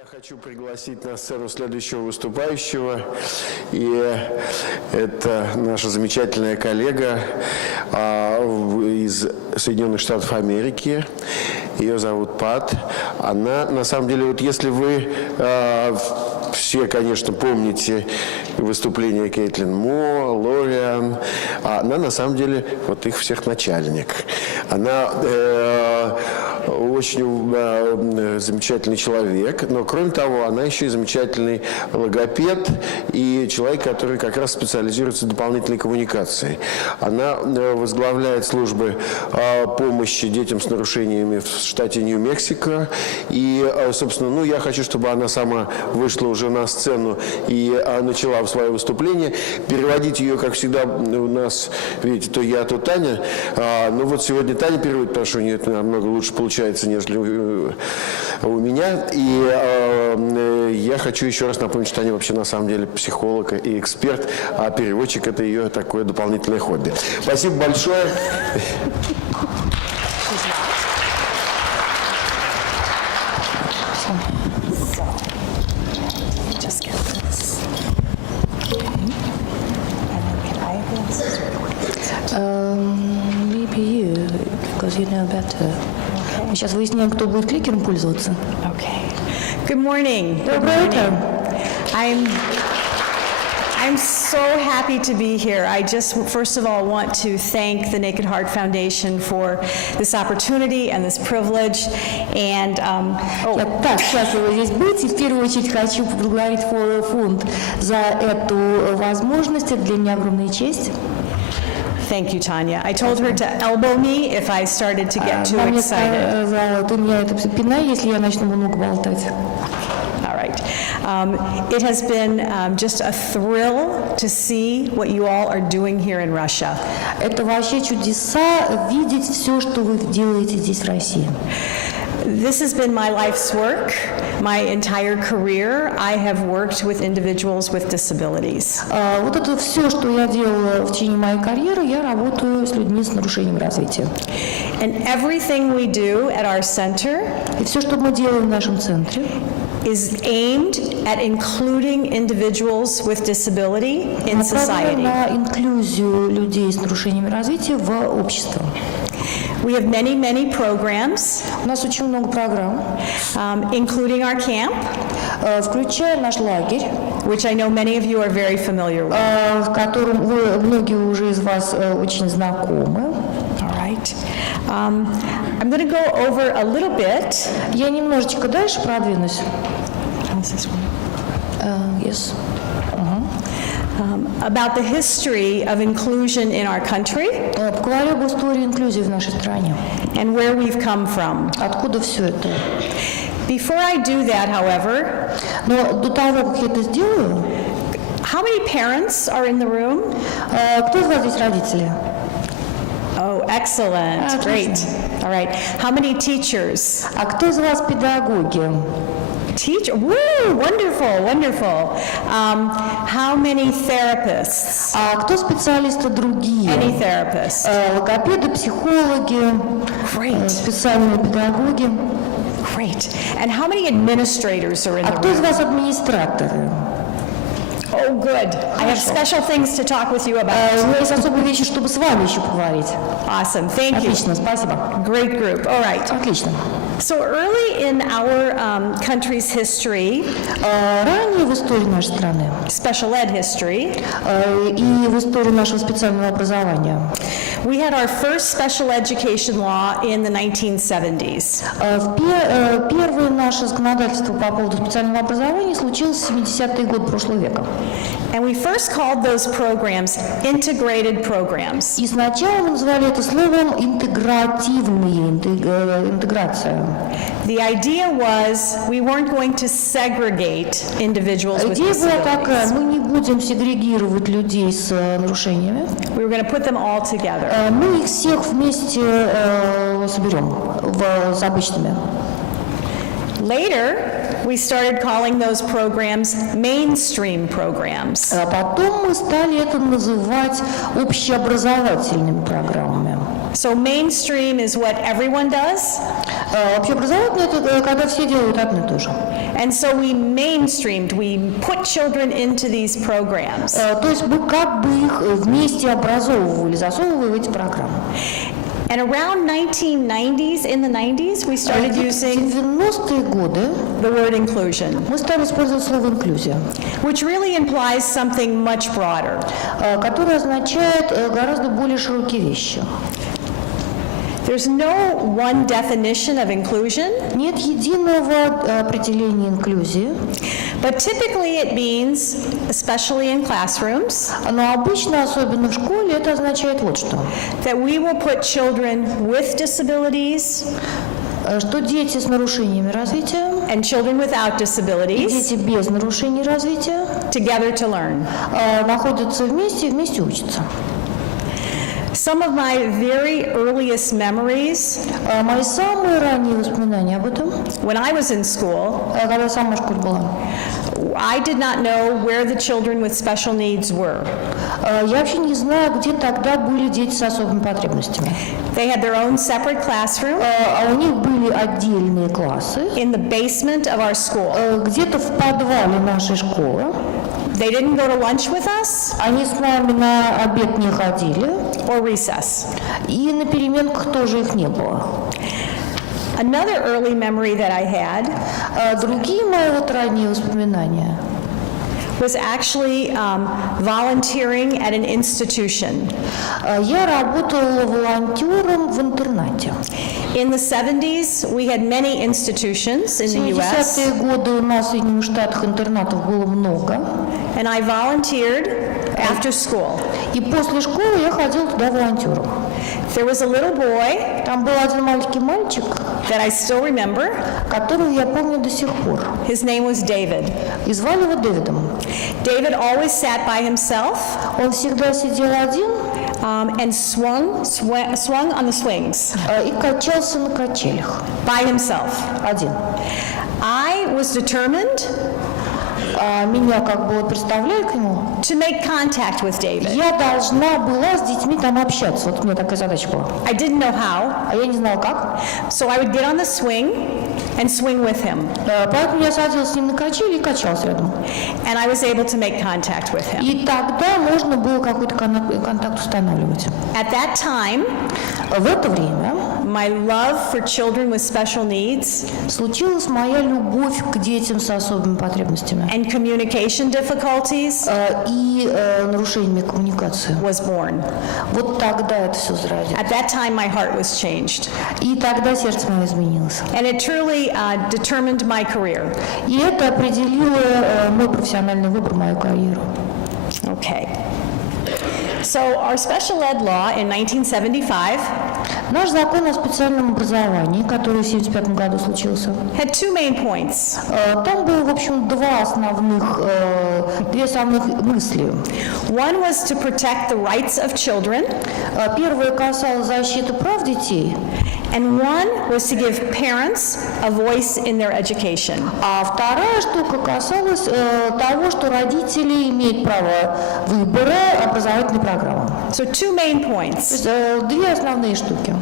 Я хочу пригласить на сцену следующего выступающего. И это наша замечательная коллега из Соединенных Штатов Америки. Ее зовут Пат. Она, на самом деле, вот если вы все, конечно, помните выступления Кейтлин Мо, Лориан, она, на самом деле, вот их всех начальник. Она очень замечательный человек, но, кроме того, она еще и замечательный логопед и человек, который как раз специализируется в дополнительной коммуникации. Она возглавляет службы помощи детям с нарушениями в штате Нью-Мексико. И, собственно, ну, я хочу, чтобы она сама вышла уже на сцену и начала свое выступление. Переводить ее, как всегда, у нас, видите, то я, то Таня. Ну вот сегодня Таня переводит, потому что у нее это намного лучше получается, нежели у меня. И я хочу еще раз напомнить, что Таня вообще на самом деле психолог и эксперт, а переводчик – это ее такое дополнительное хобби. Спасибо большое. Maybe you, because you know better. Мы сейчас выясняем, кто будет кликером пользоваться. Okay. Good morning. Доброе утро. I'm so happy to be here. I just, first of all, want to thank the Naked Heart Foundation for this opportunity and this privilege. And Я так счастлива здесь быть, и в первую очередь хочу поблагодарить фонд за эту возможность. Это для меня огромная честь. thank you, Tanya. I told her to elbow me if I started to get too excited. Ты меня это пинай, если я начну много болтать. All right. It has been just a thrill to see what you all are doing here in Russia. Это вообще чудеса видеть все, что вы делаете здесь в России. This has been my life's work. My entire career, I have worked with individuals with disabilities. Вот это все, что я делала в течение моей карьеры, я работаю с людьми с нарушением развития. And everything we do at our center И все, что мы делаем в нашем центре, is aimed at including individuals with disability in society. направлено на инклюзию людей с нарушениями развития в общество. We have many, many programs, У нас очень много программ, including our camp, включая наш лагерь, which I know many of you are very familiar with. в котором многие уже из вас очень знакомы. All right. I'm going to go over a little bit. Я немножечко дальше продвинусь. How's this one? Yes. About the history of inclusion in our country Поговорю об истории инклюзии в нашей стране. and where we've come from. Откуда все это? Before I do that, however, Но до того, как я это сделаю, how many parents are in the room? кто из вас здесь родители? Oh, excellent. Great. All right. How many teachers? А кто из вас педагоги? Teacher. Woo! Wonderful, wonderful. How many therapists? А кто специалисты другие? Any therapists? Логопеды, психологи, Great. специальные педагоги. Great. And how many administrators are in А the кто из room? вас администраторы? Oh, good. I have special things to talk with you У about. меня есть особые вещи, чтобы с вами еще поговорить. Awesome. Thank you. Отлично, спасибо. Great group. All right. Отлично. So early in our country's history, Ранее в истории нашей страны special ed history, и в истории нашего специального образования we had our first special education law in the 1970s. первое наше законодательство по поводу специального образования случилось в 70-е годы прошлого века. And we first called those programs integrated programs. И сначала мы называли это словом интегративные, интеграция. The idea was we weren't going to segregate individuals with Идея была такая: disabilities. мы не будем сегрегировать людей с нарушениями, We were going to put them all together. мы их всех вместе соберем с обычными. Later, we started calling those programs mainstream programs. А потом мы стали это называть общеобразовательными программами. So mainstream is what everyone does. Общеобразовательное – это когда все делают одно и то же. And so we mainstreamed, we put children into these programs. То есть мы как бы их вместе образовывали, засовывали в эти программы. And around 1990s, in the 90s, we started using В 90-е годы the word inclusion, мы стали использовать слово «инклюзия», which really implies something much broader. которое означает гораздо более широкие вещи. There's no one definition of inclusion, Нет единого определения инклюзии, but typically it means, especially in classrooms, но обычно, особенно в школе, это означает вот что. that we will put children with disabilities Что дети с нарушениями развития and children without и disabilities дети без нарушений развития together to learn. находятся вместе и вместе учатся. Some of my very earliest memories Мои самые ранние воспоминания об этом, when I was in school, когда я сама в школе была, I did not know where the children with special needs were. я вообще не знаю, где тогда были дети с особыми потребностями. They had their own separate classroom А у них были отдельные классы, in the basement of our school. где-то в подвале нашей школы. They didn't go to lunch with us Они с нами на обед не ходили, or recess. и на переменках тоже их не было. Another early memory that I had Другие мои вот ранние воспоминания was actually volunteering at an institution. Я работала волонтером в интернате. In the 70s, we had many institutions in В the U.S., 70-е годы у нас в Соединенных Штатах интернатов было много, and I volunteered after school. и после школы я ходила туда волонтером. There was a little boy Там был один маленький мальчик, that I still remember. которого я помню до сих пор, His name was David. и звали его Дэвидом. David always sat by himself Он всегда сидел один and swung on the swings и качался на качелях, by himself. один. I was determined Меня как бы представляли к нему. to make contact with David. Я должна была с детьми там общаться. Вот у меня такая задача была. I didn't know how, А я не знала как. so I would get on the swing and swing with him, Поэтому я садилась с ним на качели и качалась рядом. and I was able to make contact with him. И тогда можно было какой-то контакт устанавливать. At that time, В это время my love for children with special needs случилась моя любовь к детям с особыми потребностями and communication difficulties и нарушениями коммуникации. was born. Вот тогда это все зародилось. At that time, my heart was changed, И тогда сердце мое изменилось. and it truly determined my career. И это определило мой профессиональный выбор, мою карьеру. Okay. So our special ed law in 1975 Наш закон о специальном образовании, который в 1975 году случился, had two main points. там было, в общем, две основных мысли. One was to protect the rights of children, Первое касалось защиты прав детей, and one was to give parents a voice in their education. а вторая штука касалась того, что родители имеют право выбора образовательной программы. So two main То points. есть две основные штуки.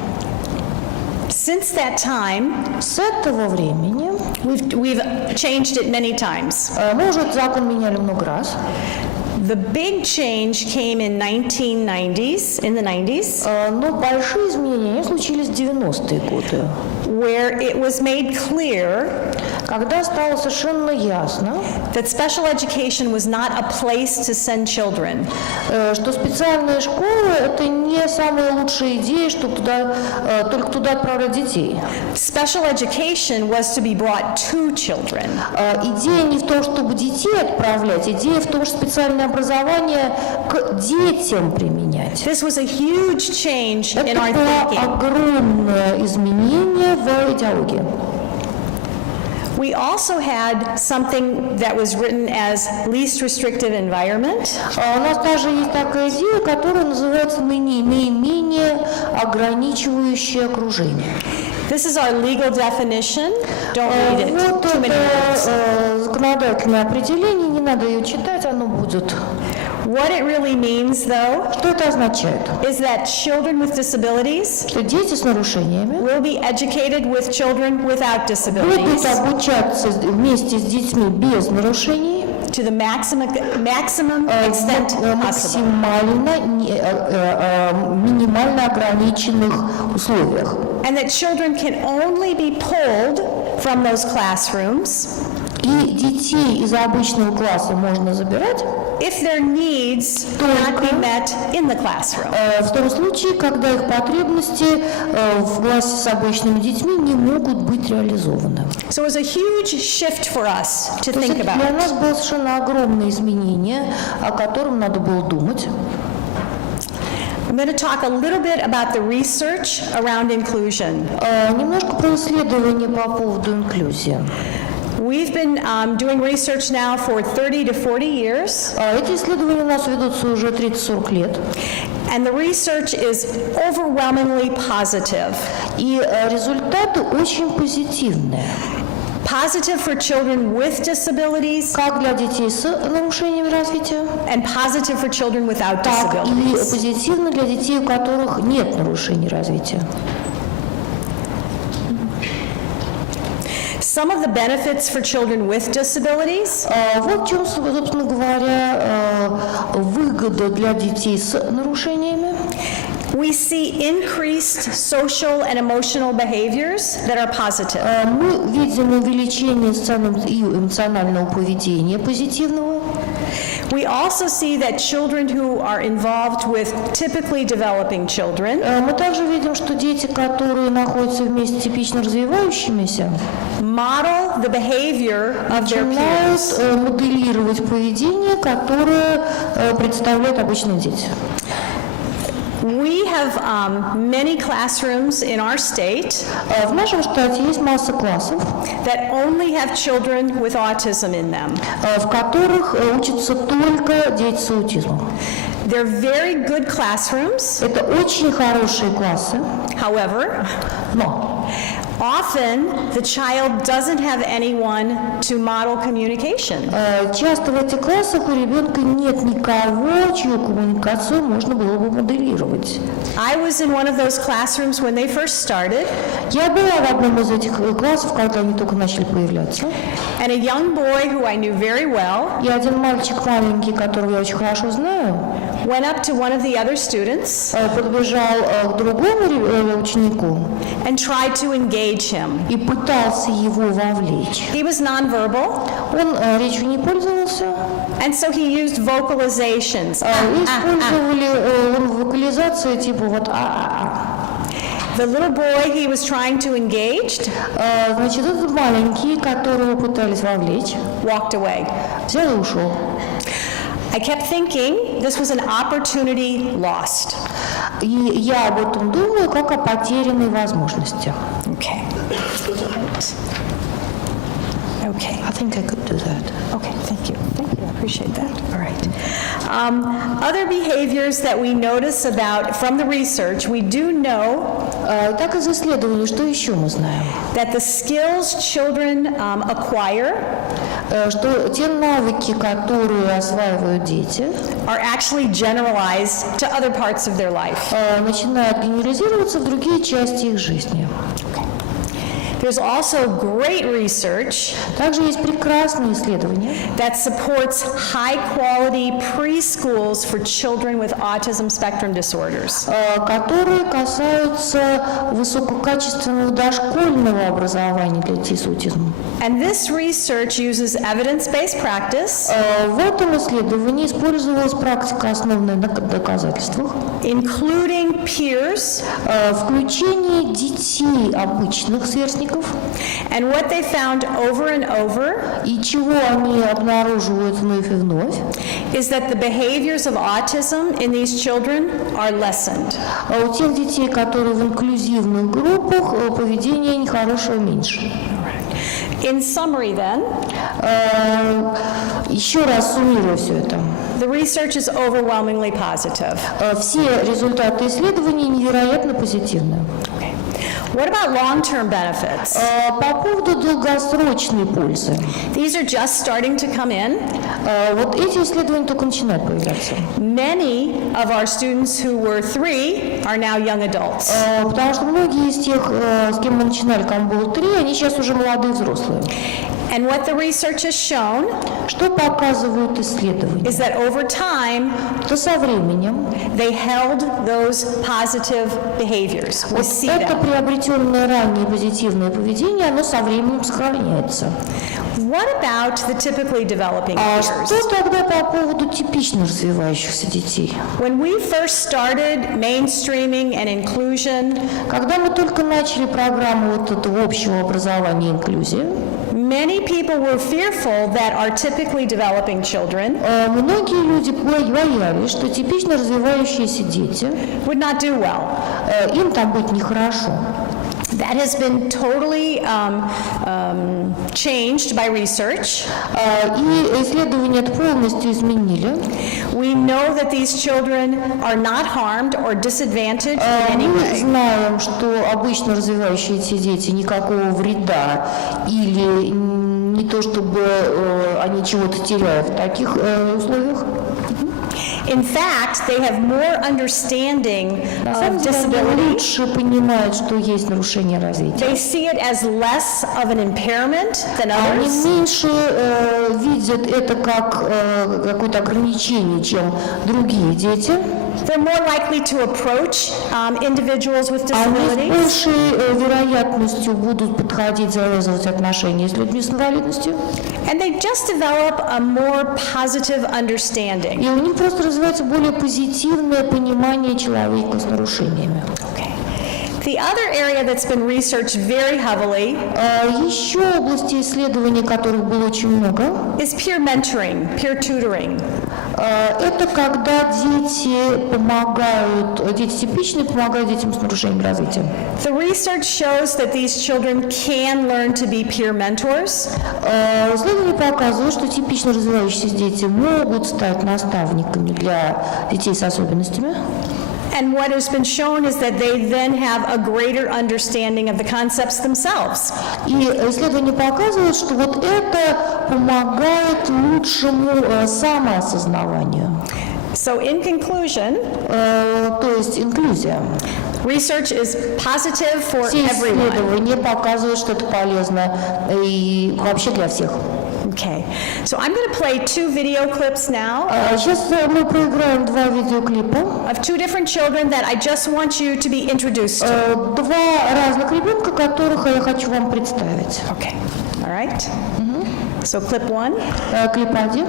Since that time, С этого времени we've changed it many times. мы уже этот закон меняли много раз. The big change came in the 90s, Но большие изменения случились в 90-е годы, where it was made clear когда стало совершенно ясно, that special education was not a place to send children. Что специальные школы – это не самая лучшая идея, чтобы только туда отправлять детей. Special education was to be brought to children. Идея не в том, чтобы детей отправлять, идея в том, что специальное образование к детям применять. This was a huge change in Это our было thinking. огромное изменение в идеологии. We also had something that was written as least restrictive environment. У нас также есть такая идея, которая называется наименее ограничивающее окружение. This is our legal definition. Don't read it. Вот Too many words. это законодательное определение, не надо ее читать, оно будет. What it really means, though, Что это означает? is that children with disabilities Что дети с нарушениями will be educated with children without будут disabilities обучаться вместе с детьми без нарушений to the maximum extent в possible. минимально ограниченных условиях. And that children can only be pulled from those classrooms И детей из обычного класса можно забирать if their needs cannot be met in the classroom. в том случае, когда их потребности в классе с обычными детьми не могут быть реализованы. So it was a huge shift for us to То есть think это для about. нас было совершенно огромное изменение, о котором надо было думать. I'm going to talk a little bit about the research around inclusion. Немножко про исследования по поводу инклюзии. We've been doing research now for 30 to 40 years, Эти исследования у нас ведутся уже 30-40 лет. and the research is overwhelmingly positive. И результаты очень позитивные. Positive for children with disabilities Как для детей с нарушениями развития, and positive for children without так и disabilities. позитивно для детей, у которых нет нарушений развития. Some of the benefits for children with disabilities Вот в чем, собственно говоря, выгода для детей с нарушениями. we see increased social and emotional behaviors that are positive. Мы видим увеличение социального и эмоционального поведения позитивного. We also see that children who are involved with typically developing children Мы также видим, что дети, которые находятся вместе с типично развивающимися, model the behavior of their peers. начинают моделировать поведение, которое представляют обычные дети. We have many classrooms in our state В нашем штате есть масса классов, that only have children with autism in them. в которых учатся только дети с аутизмом. They're very good classrooms, Это очень хорошие классы, however, но often the child doesn't have anyone to model communication. часто в этих классах у ребенка нет никого, чью коммуникацию можно было бы моделировать. I was in one of those classrooms when they first started, Я была в одном из этих классов, когда они только начали появляться. and a young boy who I knew very well И один мальчик маленький, которого я очень хорошо знаю, went up to one of the other students подбежал к другому ученику and tried to engage him. и пытался его вовлечь. He was nonverbal, Он речью не пользовался, and so he used vocalizations. и использовали вокализацию типа вот The little boy he was trying to engage Значит, этот маленький, которого пытались вовлечь, walked away. взял и ушел. I kept thinking this was an opportunity lost. И я об этом думаю, как о потерянной возможности. Okay. Okay. I think I could do that. Okay, thank you. Thank you. I appreciate that. All right. Other behaviors that we notice about from the research, we do know Так из исследований, что еще мы знаем? that the skills children acquire Что те навыки, которые осваивают дети, are actually generalized to other parts of their life. начинают генерализироваться в другие части их жизни. There's also great research Также есть прекрасные исследования, that supports high-quality preschools for children with autism spectrum disorders. которые касаются высококачественного дошкольного образования для детей с аутизмом. And this research uses evidence-based practice, В этом исследовании использовалась практика, основанная на доказательствах, including peers, включение детей обычных сверстников, and what they found over and over и чего они обнаруживают вновь и вновь, is that the behaviors of autism in these children are lessened. у тех детей, которые в инклюзивных группах, поведение нехорошего меньше. In summary, then, Еще раз суммируя все это. the research is overwhelmingly positive. Все результаты исследований невероятно позитивны. Okay. What about long-term benefits? По поводу долгосрочной пользы. These are just starting to come in. Вот эти исследования только начинают появляться. Many of our students who were 3 are now young adults. Потому что многие из тех, с кем мы начинали, кому было 3, они сейчас уже молодые взрослые. And what the research has shown Что показывают исследования? is that over time, То со временем they held those positive behaviors. We вот see это that. приобретенное ранее позитивное поведение, оно со временем сохраняется. What about the typically developing А peers? что тогда по поводу типично развивающихся детей? When we first started mainstreaming and inclusion, Когда мы только начали программу вот этого общего образования и инклюзии, many people were fearful that our typically developing children многие люди боялись, что типично развивающиеся дети, would not do well. им там будет нехорошо. That has been totally changed by research. И исследования это полностью изменили. We know that these children are not harmed or disadvantaged in any Мы way. знаем, что обычно развивающиеся дети никакого вреда или не то, чтобы они чего-то теряют в таких условиях. In fact, they have more understanding На of самом деле, они disability. лучше понимают, что есть нарушение развития. They see it as less of an impairment than Они others. меньше видят это как какое-то ограничение, чем другие дети. They're more likely to approach individuals with Они с disabilities. большей вероятностью будут подходить, завязывать отношения с людьми с инвалидностью. And they just develop a more positive understanding. И у них просто развивается более позитивное понимание человека с нарушениями. Okay. The other area that's been researched very heavily Еще области исследований, которых было очень много, is peer mentoring, peer tutoring. это когда дети типичные помогают детям с нарушением развития. The research shows that these children can learn to be peer mentors. Исследования показывают, что типично развивающиеся дети могут стать наставниками для детей с особенностями. And what has been shown is that they then have a greater understanding of the concepts themselves. И исследования показывают, что вот это помогает лучшему самоосознаванию. So in conclusion, То есть инклюзия. research is positive for Все everyone. исследования показывают, что это полезно и вообще для всех. Okay, so I'm going to play 2 video clips now Сейчас мы проиграем 2 видеоклипа. of 2 different children that I just want you to be introduced to. 2 разных ребенка, которых я хочу вам представить. Okay, all right. So clip 1. Клип 1.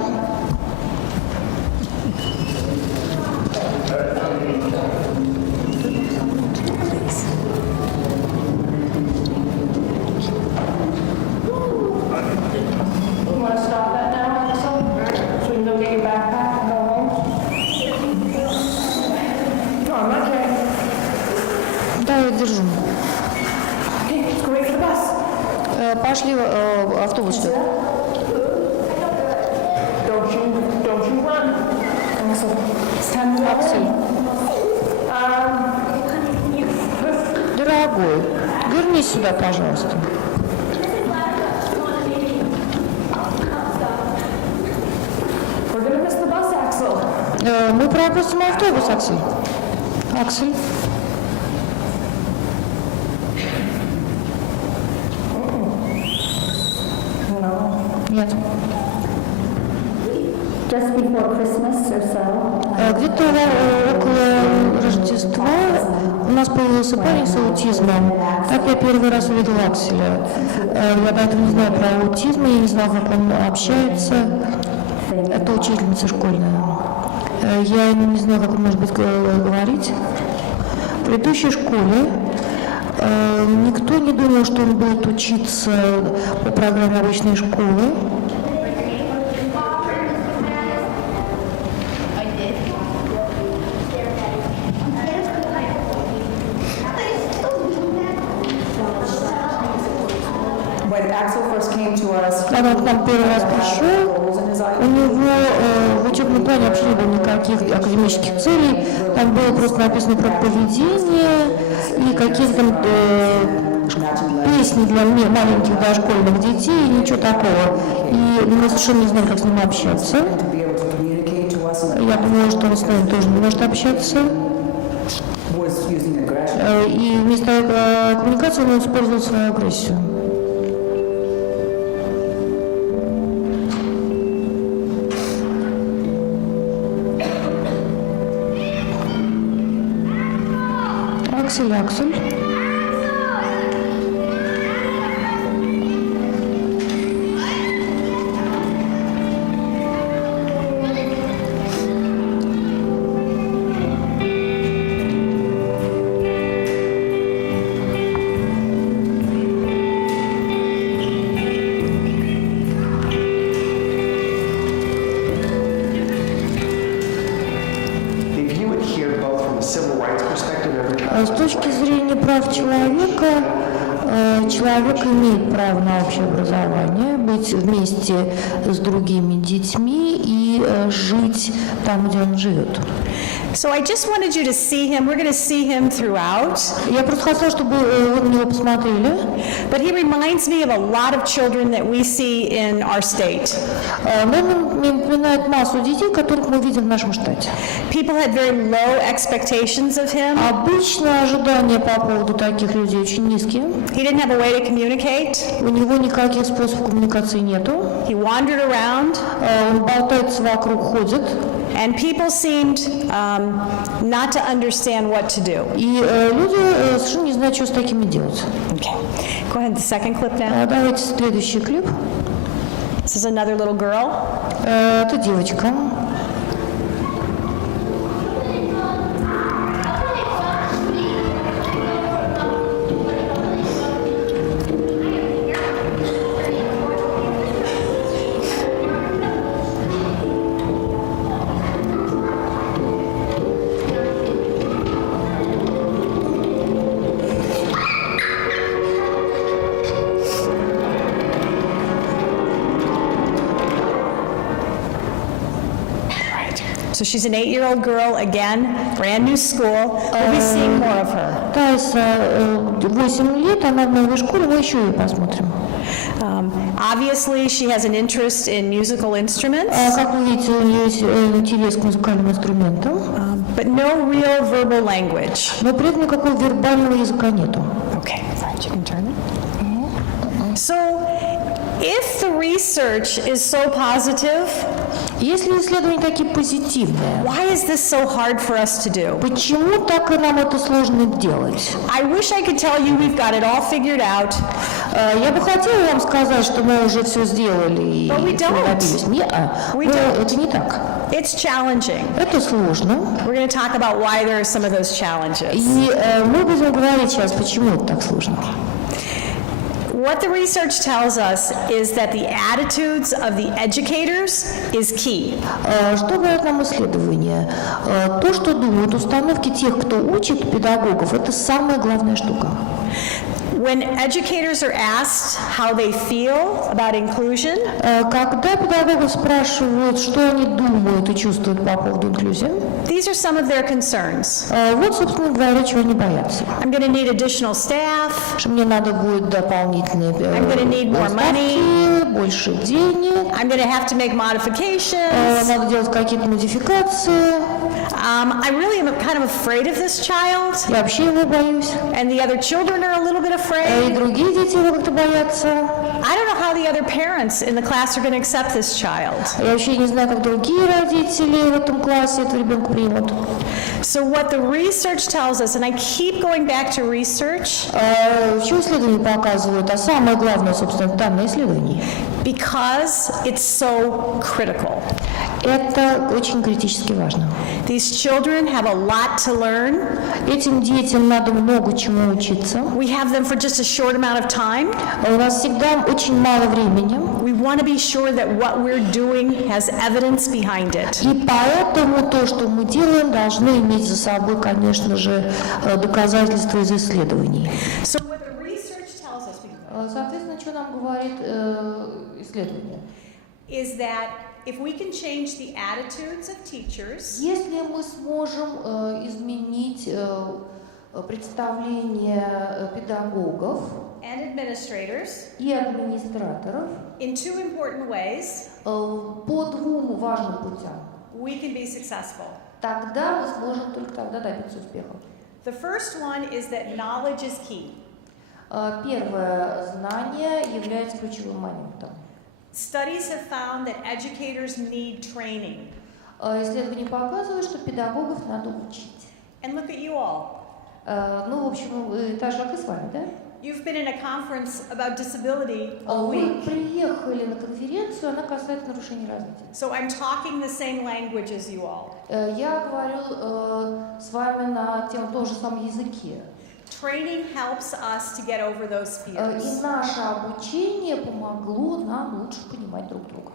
Да, я держу. Пошли, автобус ждет. Аксель. Дорогой, вернись сюда, пожалуйста. Мы пропустим автобус, Аксель. Аксель. Нет. Just before Christmas or so, Где-то около Рождества у нас появился парень с аутизмом. Так я первый раз увидела Акселя. Я поэтому не знаю про аутизм, я не знаю, как он общается. Это учительница школьная. Я не знаю, как он может быть говорить. В предыдущей школе никто не думал, что он будет учиться по программе обычной школы. Когда он там первый раз пришел, у него в учебном плане вообще не было никаких академических целей. Там было просто написано про поведение и какие-то там песни для маленьких дошкольных детей, ничего такого. И мы совершенно не знаем, как с ним общаться. Я думаю, что он с нами тоже не может общаться. И вместо коммуникации он использовал свою агрессию. Аксель. С точки зрения прав человека, человек имеет право на общее образование, быть вместе с другими детьми и жить там, где он живет. So I just wanted you to see him. We're going to see him throughout. Я просто хотела, чтобы вы на него посмотрели. But he reminds me of a lot of children that we see in our state. Он мне напоминает массу детей, которых мы видим в нашем штате. People had very low expectations of him. Обычно ожидания по поводу таких людей очень низкие. He didn't have a way to communicate. У него никаких способов коммуникации нету. He wandered around. Он болтается вокруг, ходит. And people seemed not to understand what to do. И люди совершенно не знают, что с такими делать. Okay. Go ahead, the second clip now. Давайте следующий клип. This is another little girl. Это девочка. So she's an 8-year-old girl, again, brand new school. We'll be seeing more of her. Тайса 8 лет, она в новой школе, мы еще ее посмотрим. Obviously, she has an interest in musical instruments. Как вы видите, у нее есть интерес к музыкальным инструментам. But no real verbal language. Но при этом никакого вербального языка нету. Okay, fine, you can turn it. So, if the research is so positive, если исследования такие позитивные, why is this so hard for us to do? Почему так и нам это сложно делать? I wish I could tell you we've got it all figured out. Я бы хотела вам сказать, что мы уже все сделали и добились. Нет, это не так. It's challenging. Это сложно. We're going to talk about why there are some of those challenges. И мы будем говорить сейчас, почему это так сложно. What the research tells us is that the attitudes of the educators is key. Что говорит нам исследование? То, что думают установки тех, кто учит педагогов, это самая главная штука. When educators are asked how they feel about inclusion, когда педагогов спрашивают, что они думают и чувствуют по поводу инклюзии, these are some of their concerns. Вот, собственно говоря, чего они боятся. I'm going to need additional staff. Что мне надо будет дополнительные I'm going to need more money. Больше денег. I'm going to have to make modifications. Надо делать какие-то модификации. I really am kind of afraid of this child. Я вообще его боюсь. And the other children are a little bit afraid. И другие дети его как-то боятся. I don't know how the other parents in the class are going to accept this child. Я вообще не знаю, как другие родители в этом классе этого ребенка примут. So what the research tells us, and I keep going back to research. Что исследования показывают, а самое главное, собственно, данное исследование. Because it's so critical. Это очень критически важно. These children have a lot to learn. Этим детям надо много чему учиться. We have them for just a short amount of time. У нас всегда очень мало времени. We want to be sure that what we're doing has evidence behind it. И поэтому то, что мы делаем, должно иметь за собой, конечно же, доказательства из исследований. So what the research tells us, соответственно, что нам говорит исследование? Is that if we can change the attitudes of teachers, если мы сможем изменить представление педагогов and administrators и администраторов in two important ways, по двум важным путям. we can be successful. Тогда мы сможем только тогда добиться успеха. The first one is that knowledge is key. Первое, знание является ключевым моментом. Studies have found that educators need training. Исследования показывают, что педагогов надо учить. And look at you all. Ну, в общем, так же, как и с вами, да? You've been in a conference about disability all Вы week. приехали на конференцию, она касается нарушений развития. So I'm talking the same language as you all. Я говорю с вами на тем том же самом языке. Training helps us to get over those fears. И наше обучение помогло нам лучше понимать друг друга.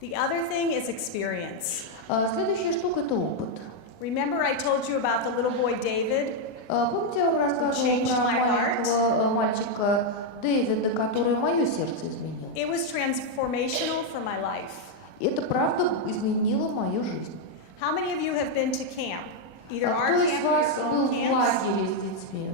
The other thing is experience. Следующая штука – это опыт. Remember I told you about the little boy David? Помните, я вам рассказывала про маленького мальчика Дэвида, который мое сердце изменил? It was transformational for my life. Это правда изменило мою жизнь. How many of you have been to camp? Either Кто our из camp or вас your был own в camps? лагере с детьми?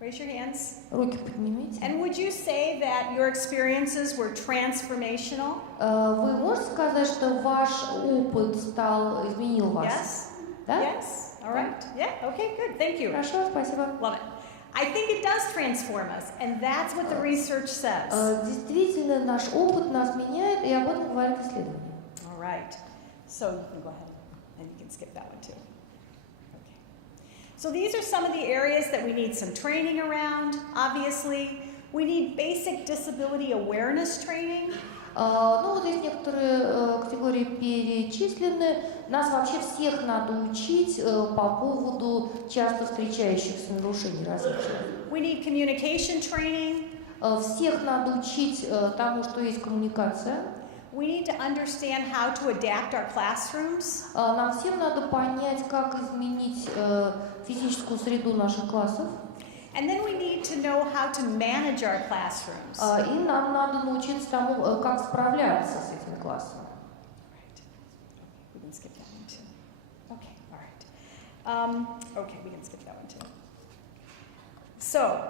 Raise your hands. Руки поднимите. And would you say that your experiences were transformational? Вы можете сказать, что ваш опыт изменил вас? Yes? Да? Yes? All right. Yeah? Okay, good. Thank you. Хорошо, спасибо. Love it. I think it does transform us, and that's what the research says. Действительно, наш опыт нас меняет, и об этом говорит исследование. All right. So you can go ahead, and you can skip that one too. Okay. So these are some of the areas that we need some training around. Obviously, we need basic disability awareness training. Ну, вот здесь некоторые категории перечислены. Нас вообще всех надо учить по поводу часто встречающихся нарушений развития. We need communication training. Всех надо учить тому, что есть коммуникация. We need to understand how to adapt our classrooms. Нам всем надо понять, как изменить физическую среду наших классов. And then we need to know how to manage our classrooms. И нам надо научиться тому, как справляться с этим классом. Right. We can skip that one too. Okay, all right. Okay, we can skip that one too. So,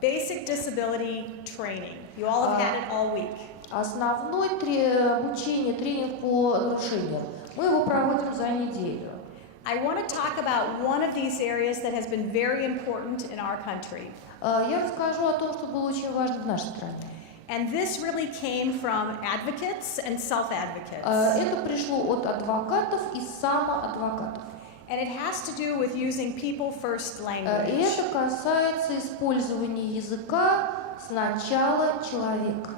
basic disability training. You all have had it all week. Основной обучение, тренинг по нарушениям. Мы его проводим за неделю. I want to talk about one of these areas that has been very important in our country. Я расскажу о том, что было очень важно в нашей стране. And this really came from advocates and self-advocates. Это пришло от адвокатов и самоадвокатов. And it has to do with using people-first И language. это касается использования языка сначала человек.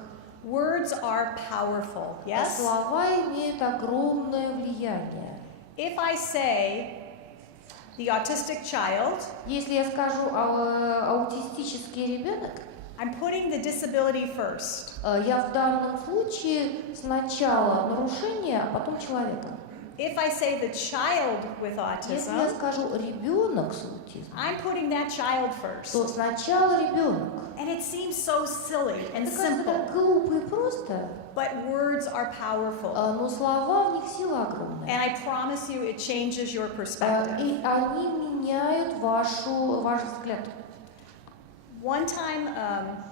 Words are powerful, yes? Слова имеют огромное влияние. If I say the autistic child, Если я скажу аутистический ребенок, I'm putting the disability first. Я в данном случае сначала нарушение, а потом человека. If I say the child with Если я autism, скажу ребенок с аутизмом, I'm putting that child first. то сначала ребенок. And it seems so silly and Это кажется simple, так глупо и просто, but words are powerful. но слова в них сила огромная. And I promise you it changes your perspective. И они меняют ваш взгляд. One time,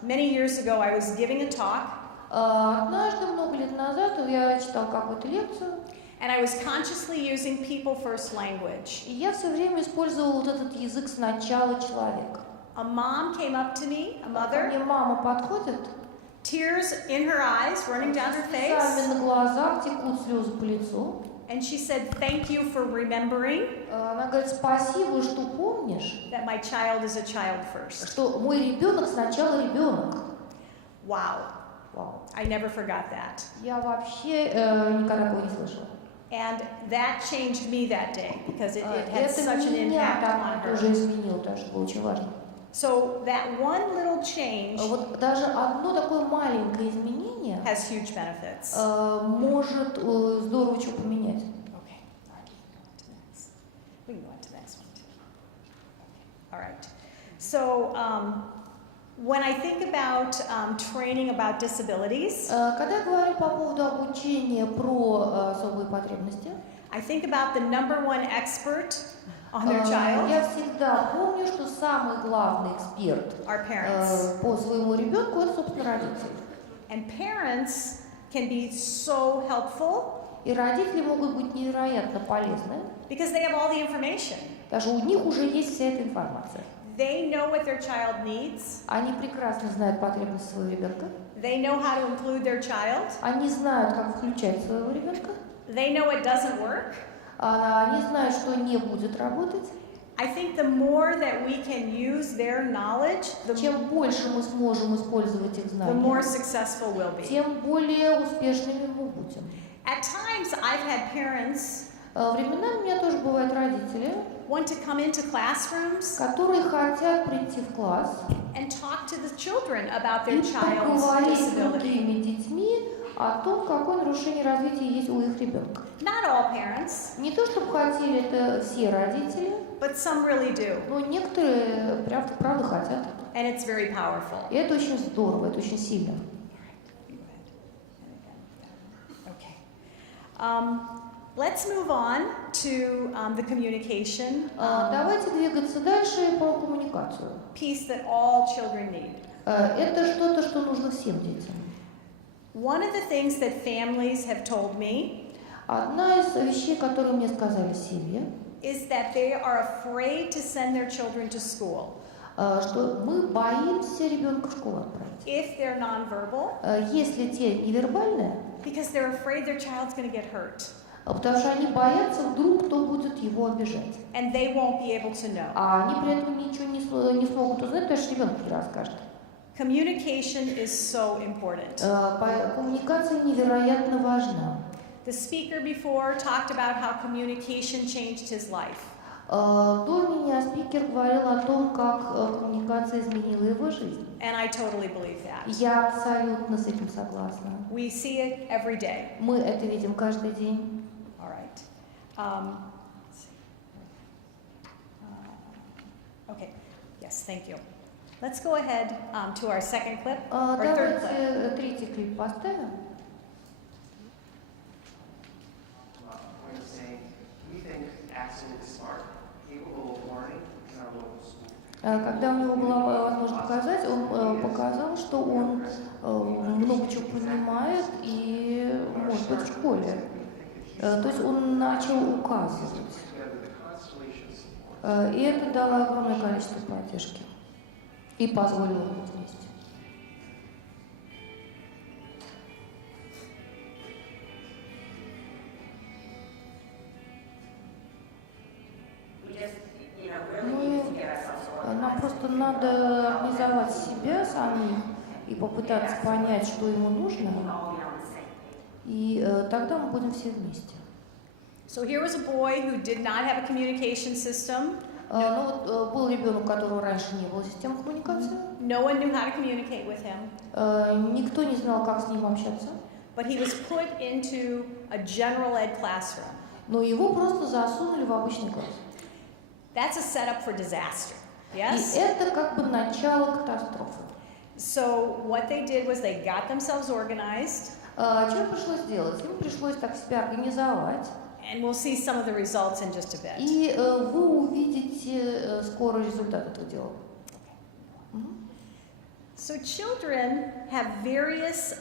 many years ago, I was giving a talk, Однажды, много лет назад, я читал какую-то лекцию, and I was consciously using people-first language. и я все время использовала вот этот язык сначала человека. A mom came up to me, a Ко mother, мне мама подходит, tears in her eyes, running down her слезами face, на глазах, текут слезы по лицу. and she said, "Thank you for remembering Она говорит, спасибо, что помнишь, that my child is a child first." что мой ребенок сначала ребенок. Wow, Вау. I never forgot that. Я вообще никогда такого не слышала. And that changed me that day because it had Это such an меня impact on так тоже her. изменило, потому что было очень важно. So that one little change Вот даже одно такое маленькое изменение has huge benefits. может здорово что поменять. Okay, all right, we can go on to the next one too. Okay, all right. So when I think about training about disabilities, Когда я говорю по поводу обучения про особые потребности, I think about the number one expert on their child Я всегда помню, что самый главный эксперт are parents. по своему ребенку это, собственно, родители. And parents can be so helpful И родители могут быть невероятно полезны, because they have all the information. даже у них уже есть вся эта информация. They know what their child needs. Они прекрасно знают потребности своего ребенка, They know how to include their child. они знают, как включать своего ребенка, They know what doesn't work. они знают, что не будет работать. I think the more that we can use their knowledge, Чем больше мы сможем использовать их the more знания, successful we'll be. тем более успешными мы будем. At times, I've had parents Временами у меня тоже бывают родители, want to come into classrooms которые хотят прийти в класс and talk to the children about и their child's поговорить с disability. другими детьми о том, какое нарушение развития есть у их ребенка. Not all parents, Не то, чтобы хотели это все родители, but some really do. но некоторые правда хотят. And it's very powerful. И это очень здорово, это очень сильно. Okay. Let's move on to the communication Давайте двигаться дальше по коммуникацию. piece that all children need. Это что-то, что нужно всем детям. One of the things that families have told me Одна из вещей, которые мне сказали семьи, is that they are afraid to send their children to school что мы боимся ребенка в школу отправить. if they're nonverbal Если те невербальные, because they're afraid their child's going to get hurt потому что они боятся, вдруг кто будет его обижать. and they won't be able to know. А они при этом ничего не смогут узнать, потому что ребенок не расскажет. Communication is so important. Коммуникация невероятно важна. The speaker before talked about how communication changed his life. До меня спикер говорил о том, как коммуникация изменила его жизнь. And I totally believe that. Я абсолютно с этим согласна. We see it every day. Мы это видим каждый день. All right. Let's see. Okay. Yes, thank you. Let's go ahead to our second clip, or third clip. Давайте третий клип поставим. Когда у него была возможность показать, он показал, что он много чего понимает и может быть в школе. То есть он начал указывать. И это дало огромное количество поддержки. И позволило ему быть вместе. Нам просто надо организовать себя самих и попытаться понять, что ему нужно, и тогда мы будем все вместе. So here was a boy who did not have a communication system. Ну вот был ребенок, у которого раньше не было системы коммуникации. No one knew how to communicate with him. Никто не знал, как с ним общаться. But he was put into a general ed classroom. Но его просто засунули в обычный класс. That's a setup for disaster. Yes? И это как бы начало катастрофы. So what they did was they got themselves organized. Что им пришлось делать? Им пришлось так себя организовать. And we'll see some of the results in just a bit. И вы увидите скоро результат этого дела. So children have various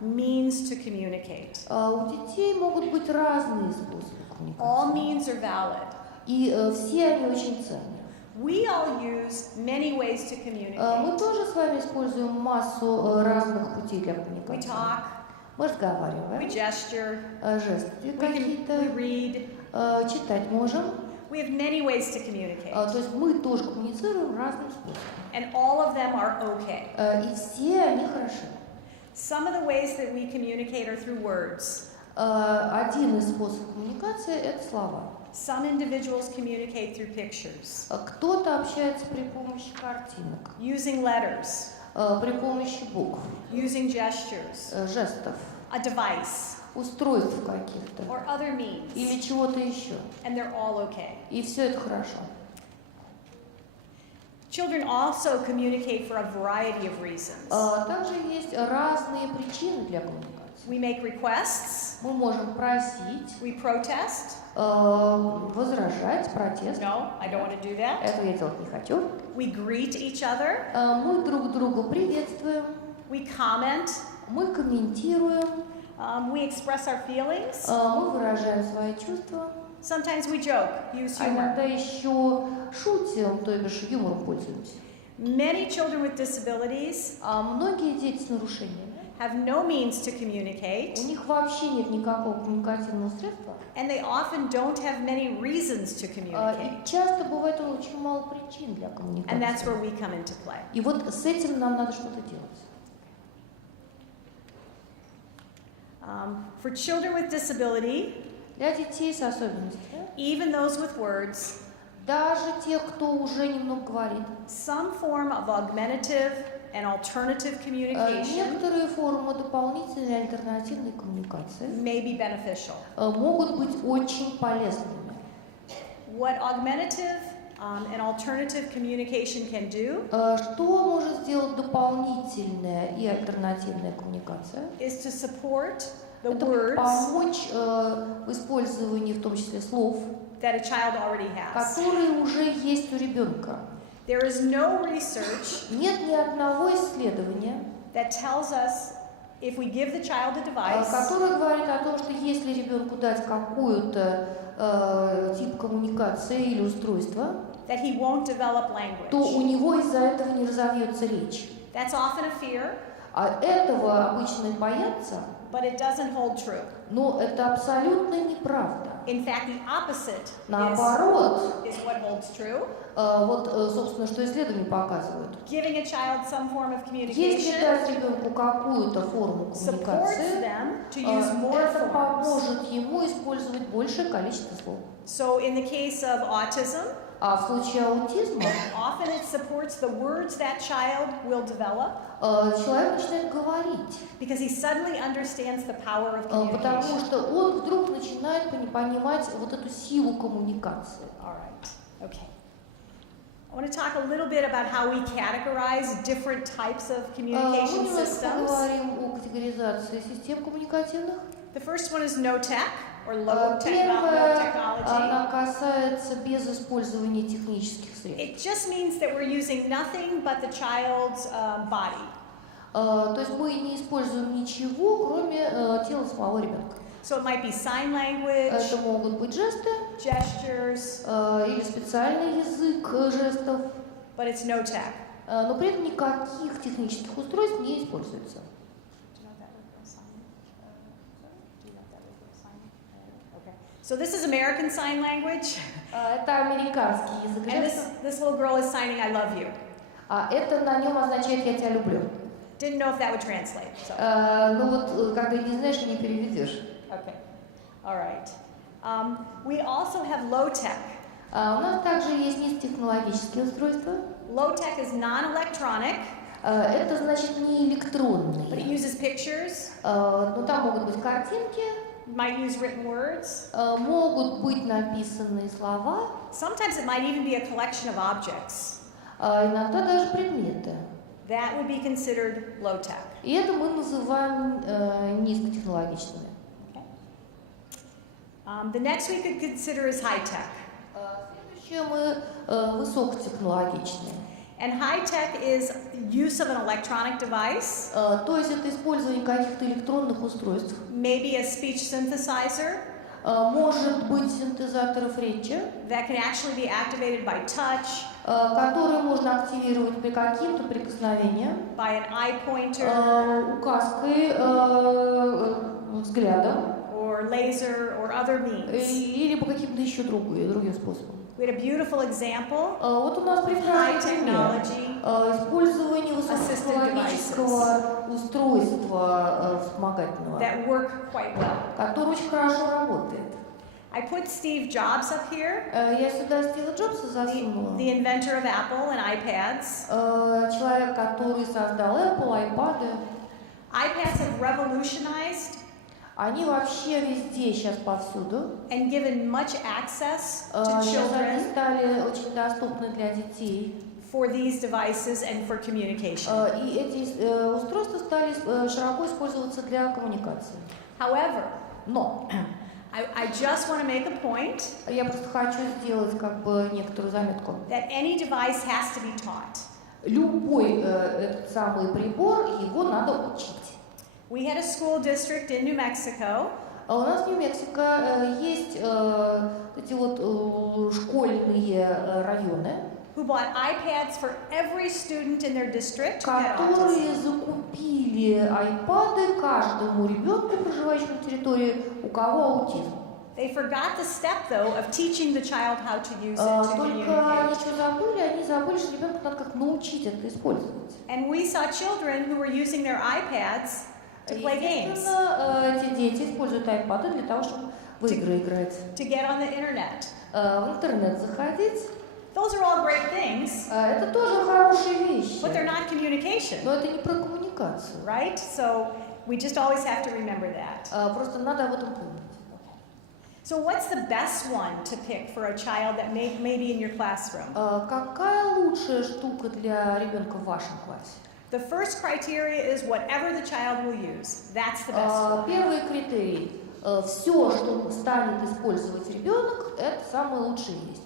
means to communicate. У детей могут быть разные способы коммуникации. All means are valid. И все они очень ценны. We all use many ways to communicate. Мы тоже с вами используем массу разных путей для We коммуникации. talk, Мы разговариваем, we gesture, жесты we какие-то, read. читать можем. We have many ways to communicate. То есть мы тоже коммуницируем разным способом. And all of them are okay. И все они хороши. Some of the ways that we communicate are through words. Один из способов коммуникации – это слова. Some individuals communicate through pictures, Кто-то общается при помощи картинок, using letters, при помощи букв, using gestures, жестов, a device, устройств каких-то or other means. или чего-то еще. And they're all okay. И все это хорошо. Children also communicate for a variety of reasons. Также есть разные причины для коммуникации. We make requests, Мы можем просить, we protest. возражать, протест. No, I don't want to do that. Это я делать не хочу. We greet each other, Мы друг друга приветствуем, we comment, мы комментируем, we express our feelings. мы выражаем свои чувства. Sometimes we joke, use А humor. иногда еще шутим, то бишь юмором пользуемся. Many children with disabilities Многие дети с нарушениями, have no means to communicate, у них вообще нет никакого коммуникативного средства. and they often don't have many reasons to И communicate. часто бывает очень мало причин для And that's коммуникации. where we come into play. И вот с этим нам надо что-то делать. For children with disability, Для детей с особенностями, even those with words, даже тех, кто уже немного говорит, some form of augmentative and alternative communication некоторые формы дополнительной альтернативной коммуникации may be beneficial. могут быть очень полезными. What augmentative and alternative communication can do Что может сделать дополнительная и альтернативная коммуникация? is to support the Это words помочь в использовании, в том числе слов, that a child already has. которые уже есть у ребенка. There is no research Нет ни одного исследования, that tells us if we give the child a device, которое говорит о том, что если ребенку дать какую-то тип коммуникации или устройства, that he won't develop то у language. него из-за этого не разовьется речь. That's often a fear, А этого обычно и боятся, but it doesn't hold true. но это абсолютно неправда. In fact, the opposite Наоборот, is what holds true. вот, собственно, что исследования показывают. Giving a child some form of Если communication дать ребенку какую-то форму supports коммуникации, them to use more это forms. поможет ему использовать большее количество слов. So in the case of autism, А в случае аутизма often it supports the words that child will develop человек начинает говорить, because he suddenly understands the power of потому communication. что он вдруг начинает понимать вот эту силу коммуникации. All right. Okay. I want to talk a little bit about how we categorize different types of Мы communication немножко systems. поговорим о категоризации систем коммуникативных. The first one is no tech or low Первое, technology. она касается без использования технических средств. It just means that we're using nothing but the child's body. То есть мы не используем ничего, кроме тела самого ребенка. So it might be sign language, Это могут быть жесты gestures, или специальный язык жестов, but it's no tech. но при этом никаких технических устройств не используется. So this is American Sign Language, Это американский язык and жестов, this little girl is signing "I love you." а это на нем означает «я тебя люблю». Didn't know if that would translate. So Ну вот, когда не знаешь, не переведешь. okay, all right. We also have low tech. У нас также есть низкотехнологические устройства. Low tech is non-electronic, Это значит не but it электронные. uses pictures, Но там могут быть картинки, might use written words. могут быть написанные слова, Sometimes it might even be a collection of objects. иногда даже предметы. That would be considered low tech. И это мы называем низкотехнологичными. The next we could consider is high tech. Следующее мы высокотехнологичные. And high tech is use of an electronic device, То есть это использование каких-то электронных устройств. maybe a speech synthesizer Может быть синтезаторов речи, that can actually be activated by touch, которые можно активировать при каким-то прикосновениям, by an eye pointer, указкой, взглядом or laser, or other means. или по каким-то еще другим способам. We had a beautiful example Вот у нас of high прекрасный пример technology использование высокотехнологического устройства вспомогательного, that work quite well. которое очень хорошо работает. I put Steve Jobs up here, Я сюда Стива Джобса засунула. the inventor of Apple and iPads. Человек, который создал Apple, iPad. iPads have revolutionized Они вообще везде, сейчас повсюду. and given much access to Сейчас они children стали очень доступны для детей for these devices and for communication. И эти устройства стали широко использоваться для коммуникации. However, Но I just want to make a point я просто хочу сделать как бы некоторую заметку. that any device has to be taught. Любой этот самый прибор, его надо учить. We had a school district in New Mexico А у нас в Нью-Мексико есть эти вот школьные районы, who bought iPads for every student in their district who had autism. которые закупили айпады каждому ребенку, проживающему на территории, у кого аутизм. They forgot the step, though, of teaching the child how to use it to Только communicate. они что забыли, они забыли, что ребенку надо как научить это использовать. And we saw children who were using their iPads to play games, Естественно, эти дети используют айпады для того, чтобы в игры играть, to get on the internet. в интернет заходить. Those are all great things, Это тоже хорошие вещи, but they're not communication, но это не про коммуникацию. right? So we just always have to remember that. Просто надо об этом помнить. So what's the best one to pick for a child that may be in your classroom? Какая лучшая штука для ребенка в вашем классе? The first criteria is whatever the child will use. That's the best one. Первый критерий. Все, что станет использовать ребенок, это самое лучшее есть.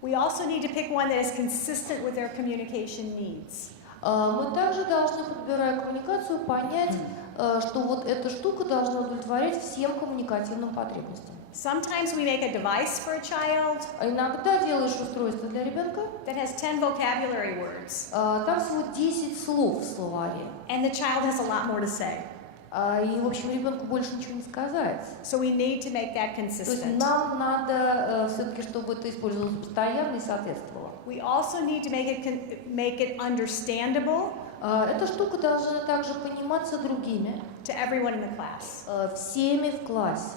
We also need to pick one that is consistent with their communication needs. Мы также должны, подбирая коммуникацию, понять, что вот эта штука должна удовлетворять всем коммуникативным потребностям. Sometimes we make a device for a child Иногда делаешь устройство для ребенка, that has 10 vocabulary words, там всего 10 слов в словаре. and the child has a lot more to say. И, в общем, ребенку больше ничего не сказать. So we need to make that То есть consistent. нам надо все-таки, чтобы это использовалось постоянно и соответствовало. We also need to make it understandable Эта штука должна также пониматься другими, to everyone in the class, всеми в классе,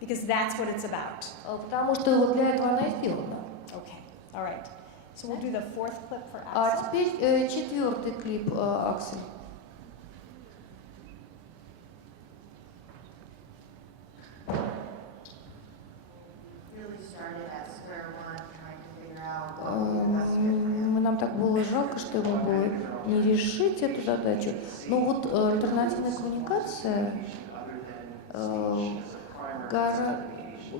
because that's what it's about. потому что вот для этого она и сделана. Okay, all right. So we'll do the fourth clip for А Axel. теперь четвертый клип, Аксель. Нам так было жалко, что ему было не решить эту задачу. Но вот альтернативная коммуникация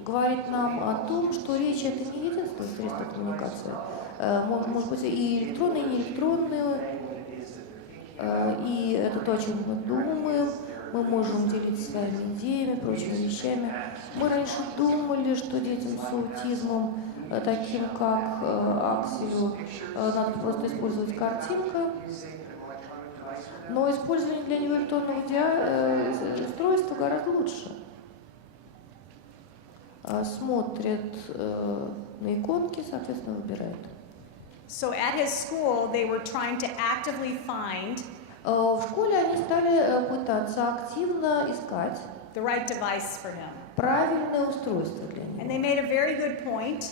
говорит нам о том, что речь это не единственное средство коммуникации. Может быть и электронные, и неэлектронные. И это то, о чем мы думаем. Мы можем делиться своими идеями, прочими вещами. Мы раньше думали, что детям с аутизмом, таким как Акселю, надо просто использовать картинку. Но использование для него электронного устройства гораздо лучше. Смотрят на иконки, соответственно, выбирают. So at his school, they were trying to actively find В школе они стали пытаться активно искать the right device for him. правильное устройство для And they него. made a very good point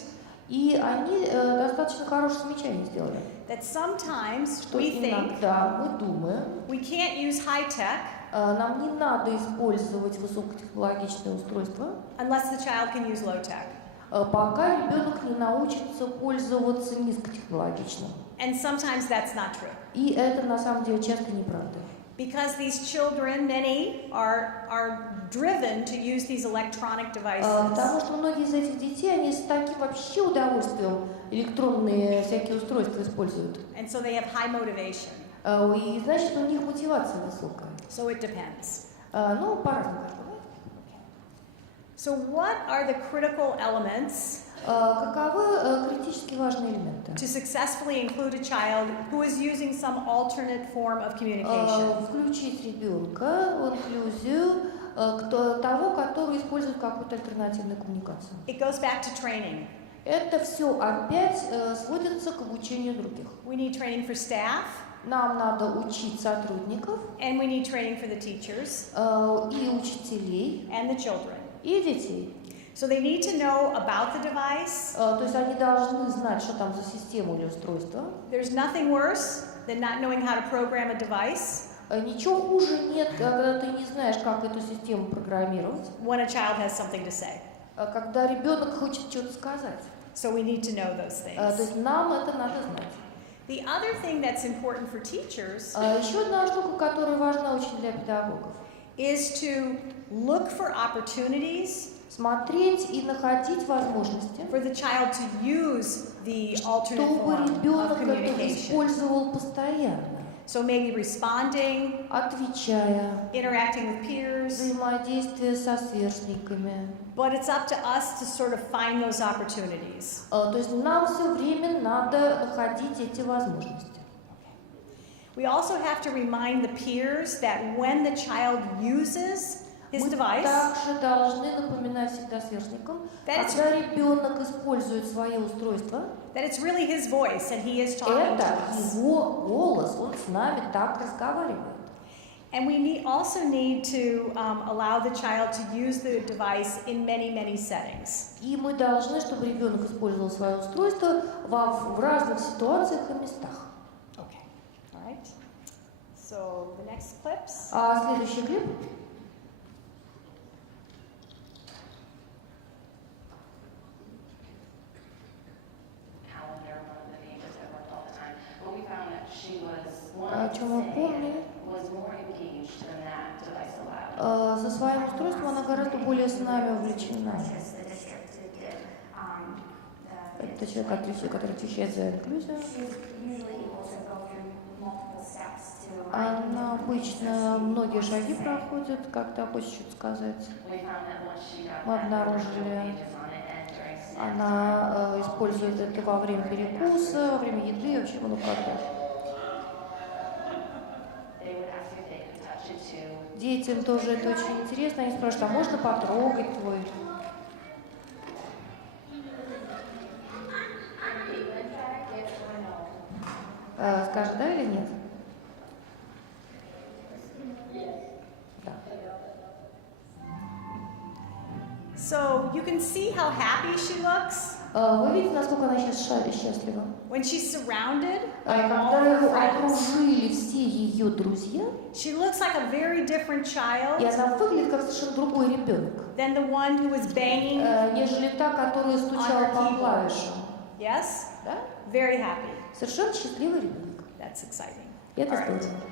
И они достаточно хорошее замечание сделали, that sometimes что we think иногда мы думаем, we can't use high tech нам не надо использовать высокотехнологичное устройство, unless the child can use low tech. пока ребенок не научится пользоваться низкотехнологичным. And sometimes that's not true. И это на самом деле часто неправда. Because these children, many, are driven to use these electronic devices. Потому что многие из этих детей, они с таким вообще удовольствием электронные всякие устройства используют. And so they have high motivation. И значит, у них мотивация высокая. So it depends. Ну, по-разному. So what are the critical elements Каковы критически важные элементы? to successfully include a child who is using some alternate form of communication? Включить ребенка в инклюзию того, который использует какую-то альтернативную коммуникацию. It goes back to training. Это все опять сводится к обучению других. We need training for staff, Нам надо учить сотрудников and we need training for the teachers и учителей, and the children. и детей. So they need to know about the device. То есть они должны знать, что там за система или устройство. There's nothing worse than not knowing how to program a device Ничего хуже нет, когда ты не знаешь, как эту систему программировать, when a child has something to say. когда ребенок хочет что-то сказать. So we need to know those То things. есть нам это надо знать. The other thing that's important for teachers Еще одна штука, которая важна очень для педагогов. is to look for opportunities Смотреть и находить возможности, for the child to use the alternate чтобы form of ребенок это communication. использовал постоянно, So maybe responding, отвечая, interacting with peers, взаимодействие со сверстниками. but it's up to us to sort of find those opportunities. То есть нам все время надо находить эти возможности. We also have to remind the peers that when the child uses his Мы device, также должны напоминать всегда сверстникам, когда ребенок использует свое устройство, that it's really his voice and he is talking to это us. его голос, он с нами так разговаривает. And we also need to allow the child to use the device in many, many settings. И мы должны, чтобы ребенок использовал свое устройство в разных ситуациях и местах. Okay, all right. So the next clips. Следующий клип. О чем мы помним? За своим устройством она гораздо более с нами увлечена. Это человек, который отвечает за инклюзию. Она обычно многие шаги проходит, когда хочет что-то сказать. Мы обнаружили, она использует это во время перекуса, во время еды, вообще много когда. Детям тоже это очень интересно. Они спрашивают, а можно потрогать твой? Скажет, да или нет? Да. So you can see how happy she looks Вы видите, насколько она сейчас счастлива? when she's surrounded by all Когда of her ее friends. окружили все ее друзья, She looks like a very different child и она выглядит как совершенно другой ребенок, than the one who was banging. нежели та, которая стучала по клавишам. Yes? Да? Very happy. Совершенно счастливый ребенок. That's exciting. Это All right. здорово.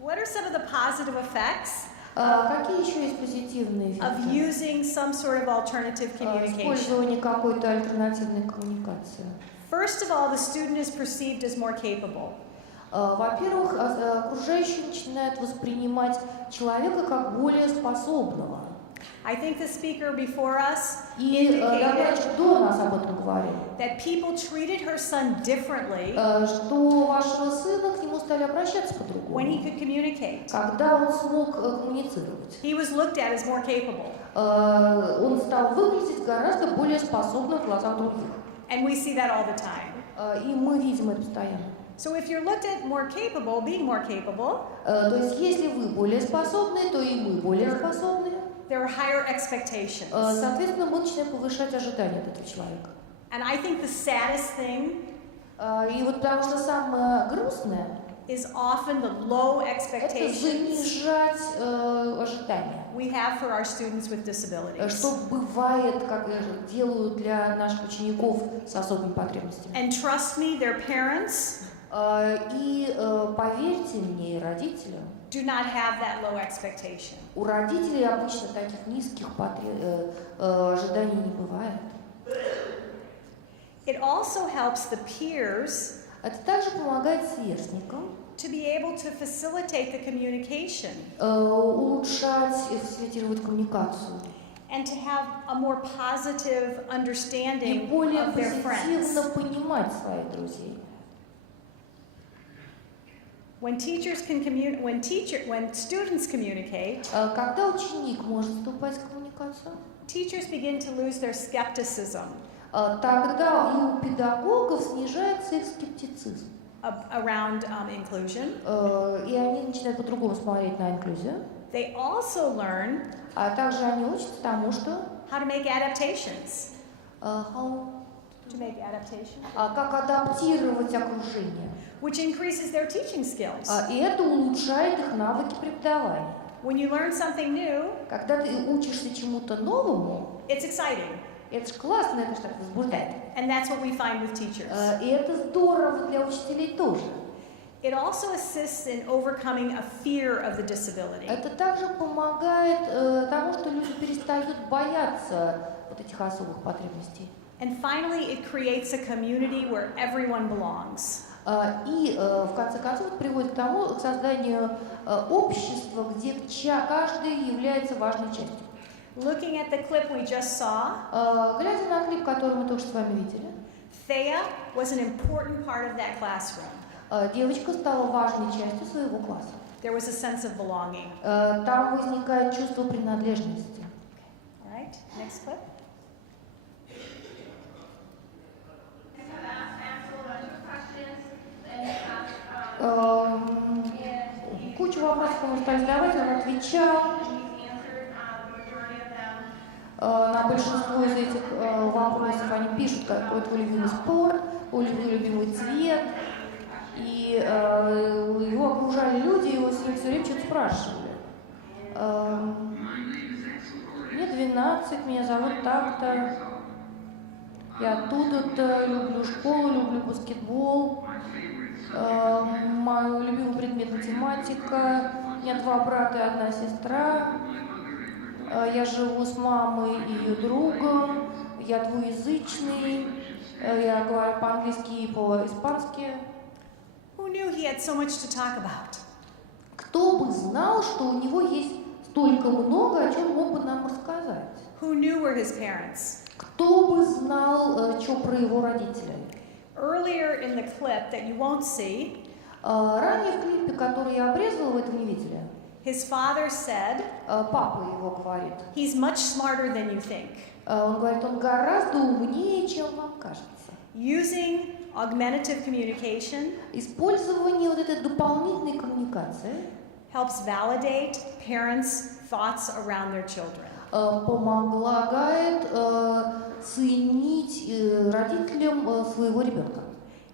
What are some of the positive effects Какие еще есть позитивные of эффекты? using some sort of alternative communication? Использование какой-то альтернативной коммуникации. First of all, the student is perceived as more capable. Во-первых, окружающие начинают воспринимать человека как более способного. I think the speaker before us И indicated до нас об этом говорил, that people treated her son differently что вашего сына к нему стали обращаться по-другому, when he could communicate. когда он смог коммуницировать. He was looked at as more capable. Он стал выглядеть гораздо более способным в глазах других. And we see that all the time. И мы видим это постоянно. So if you're looked at more capable, being more capable, То есть, если вы более способны, то и мы более способны. there are higher expectations. Соответственно, мы начинаем повышать ожидания от этого человека. And I think the saddest thing И вот потому что самое грустное is often the low — это expectations занижать ожидания. we have for our students with disabilities. Что бывает, как делают для наших учеников с особыми потребностями. And trust me, their parents И поверьте мне, и родителям, do not have that low expectation. у родителей обычно таких низких ожиданий не бывает. It also helps the peers Это также помогает сверстникам to be able to facilitate the communication улучшать и фасилитировать коммуникацию. and to have a more positive И understanding более of their friends. позитивно понимать своих друзей. When students communicate, Когда ученик может вступать в коммуникацию, teachers begin to lose their skepticism тогда и у педагогов снижается их скептицизм. around inclusion. И они начинают по-другому смотреть на инклюзию. They also learn А также они учатся тому, что how to make adaptations. как адаптировать окружение. Which increases their teaching skills. И это улучшает их навыки преподавания. When you learn something new, Когда ты учишься чему-то новому, it's exciting. Это же классно, это же так возбуждает. And that's what we find with teachers. И это здорово для учителей тоже. It also assists in overcoming a fear of the disability. Это также помогает тому, что люди перестают бояться вот этих особых потребностей. And finally, it creates a community where everyone belongs. И в конце концов это приводит к созданию общества, где каждый является важной частью. Looking at the clip we just saw, Глядя на клип, который мы только что с вами видели, Thea was an important part of that classroom. Девочка стала важной частью своего класса. There was a sense of belonging. Там возникает чувство принадлежности. All right, next clip. Кучу вопросов ему стали задавать, он отвечал. На большинство из этих вопросов они пишут, какой твой любимый спорт, твой любимый цвет. И его окружали люди, его с ним все время что-то спрашивали. Мне 12, меня зовут так-то. Я оттуда-то, люблю школу, люблю баскетбол. Мой любимый предмет математика. У меня 2 брата и 1 сестра. Я живу с мамой и ее другом. Я двуязычный. Я говорю по-английски и по-испански. Who knew he had so much to talk about? Кто бы знал, что у него есть столько много, о чем мог бы нам рассказать? Who knew were his parents? Кто бы знал, что про его родителей? Earlier in the clip that you won't see, Ранее в клипе, который я обрезала, вы это не видели. his father said, Папа его говорит. he's much smarter than you think. Он говорит, он гораздо умнее, чем вам кажется. Using augmentative communication Использование вот этой дополнительной коммуникации helps validate parents' thoughts around their children. помогает ценить родителям своего ребенка.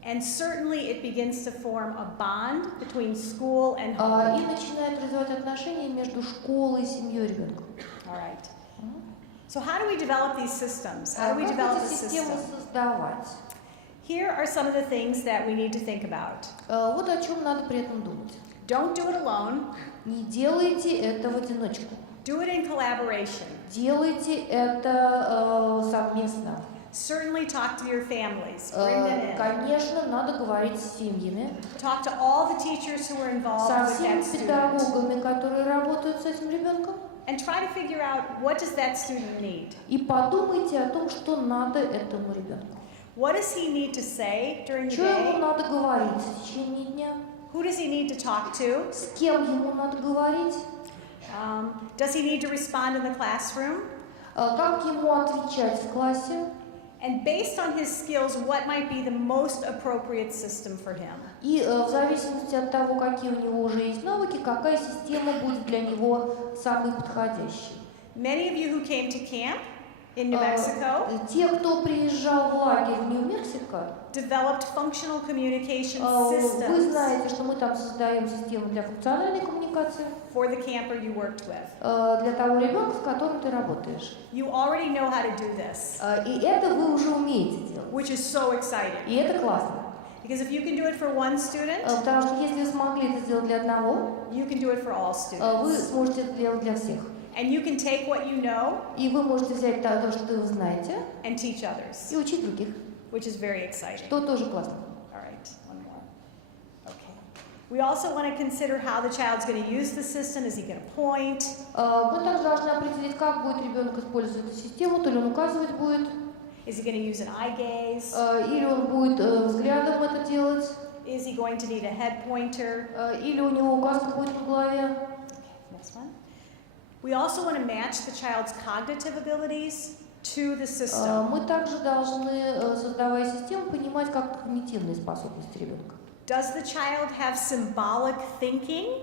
And certainly it begins to form a bond between school and И home. начинает развивать отношения между школой и семьей ребенка. All right. So how do we develop these systems? How do we Как develop эти the системы system? создавать? Here are some of the things that we need to think about. Вот о чем надо при этом думать. Don't do it alone. Не делайте это в одиночку. Do it in collaboration. Делайте это совместно. Certainly talk to your families. Bring them in. Конечно, надо говорить с семьями, Talk to all the teachers who are involved со with всеми that student. педагогами, которые работают с этим ребенком, And try to figure out what does that student need. и подумайте о том, что надо этому ребенку. What does he need to say during the Что ему day? надо говорить в течение дня? Who does he need to talk to? С кем ему надо говорить? Does he need to respond in the classroom? Как ему отвечать в классе? And based on his skills, what might be the most appropriate system for him? И в зависимости от того, какие у него уже есть навыки, какая система будет для него самой подходящей. Many of you who came to camp in New Mexico Те, кто приезжал в лагерь в Нью-Мексико, developed functional communication вы systems знаете, что мы там создаем систему для функциональной коммуникации for the camper you worked with. для того ребенка, с которым ты работаешь. You already know how to do this, И это вы уже умеете делать. which is so exciting. И это классно. Because if you can do it for one student, Потому что если вы смогли это сделать для одного, you can do it for all вы students. сможете это делать для всех. And you can take what you know И вы можете взять то, что вы знаете, and teach others, и учить других, which is very exciting. что тоже классно. All right, one more. Okay. We also want to consider how the child's going to use the system. Is he going to point? Мы также должны определить, как будет ребенок использовать эту систему, то ли он указывать будет, Is he going to use an eye gaze? или он будет взглядом это делать, Is he going to need a head pointer? или у него указка будет на голове. Next one. We also want to match the child's cognitive abilities to the system. Мы также должны, создавая систему, понимать, как когнитивные способности ребенка. Does the child have symbolic thinking?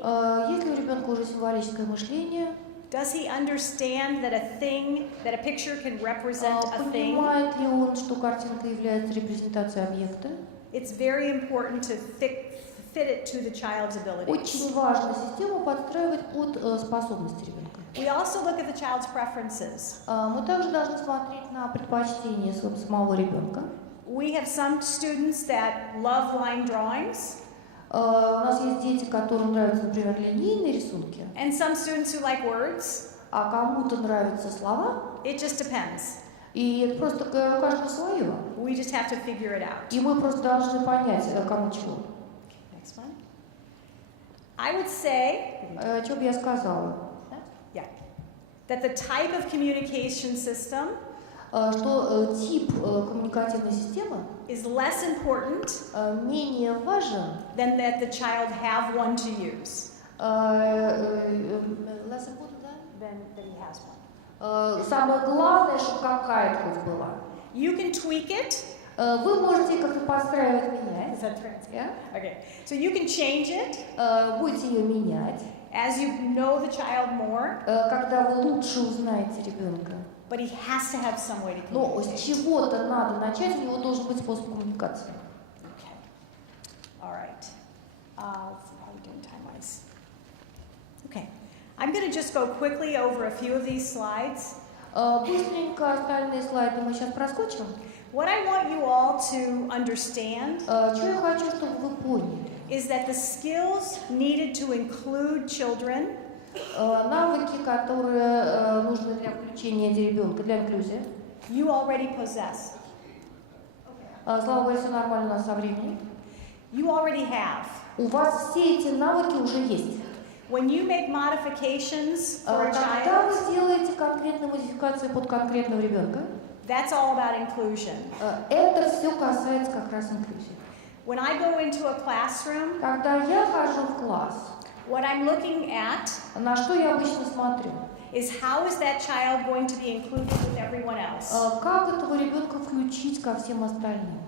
Есть ли у ребенка уже символическое мышление? Does he understand that a picture can represent a thing? Понимает ли он, что картинка является репрезентацией объекта? It's very important to fit it to the child's abilities. Очень важно систему подстраивать под способности ребенка. We also look at the child's preferences. Мы также должны смотреть на предпочтения самого ребенка. We have some students that love line drawings, У нас есть дети, которым нравятся, например, линейные рисунки, and some students who like words. а кому-то нравятся слова, It just depends. и это просто у каждого свое. We just have to figure it out. И мы просто должны понять, кому чего. Next one. I would say, Что бы я сказала? yeah, that the type of communication system Что тип коммуникативной системы is less important менее важен, than that the child have one to use. less important, да? Than he has one. Самое главное, чтобы какая-то хоть была. You can tweak it. Вы можете как-то подстраивать, Is менять. that translated? Yeah? Okay. So you can change it Будете ее менять, as you know the child more, когда вы лучше узнаете ребенка. but he has to have some way to Но с communicate. чего-то надо начать, у него должен быть способ коммуникации. Okay. All right. How are we doing time-wise? Okay. I'm going to just go quickly over a few of these slides. Быстренько остальные слайды мы сейчас проскочим. What I want you all to understand Что я хочу, чтобы вы поняли? is that the skills needed to include children Навыки, которые нужны для включения ребенка, для инклюзии. you already possess. Слава Богу, все нормально у нас со временем. You already have. У вас все эти навыки уже есть. When you make modifications for a Когда child, вы делаете конкретные модификации под конкретного ребенка, that's all about inclusion. это все касается как раз инклюзии. When I go into a classroom, Когда я хожу в класс, what I'm looking at на что я обычно смотрю? is how is that child going to be included with everyone else? Как этого ребенка включить ко всем остальным?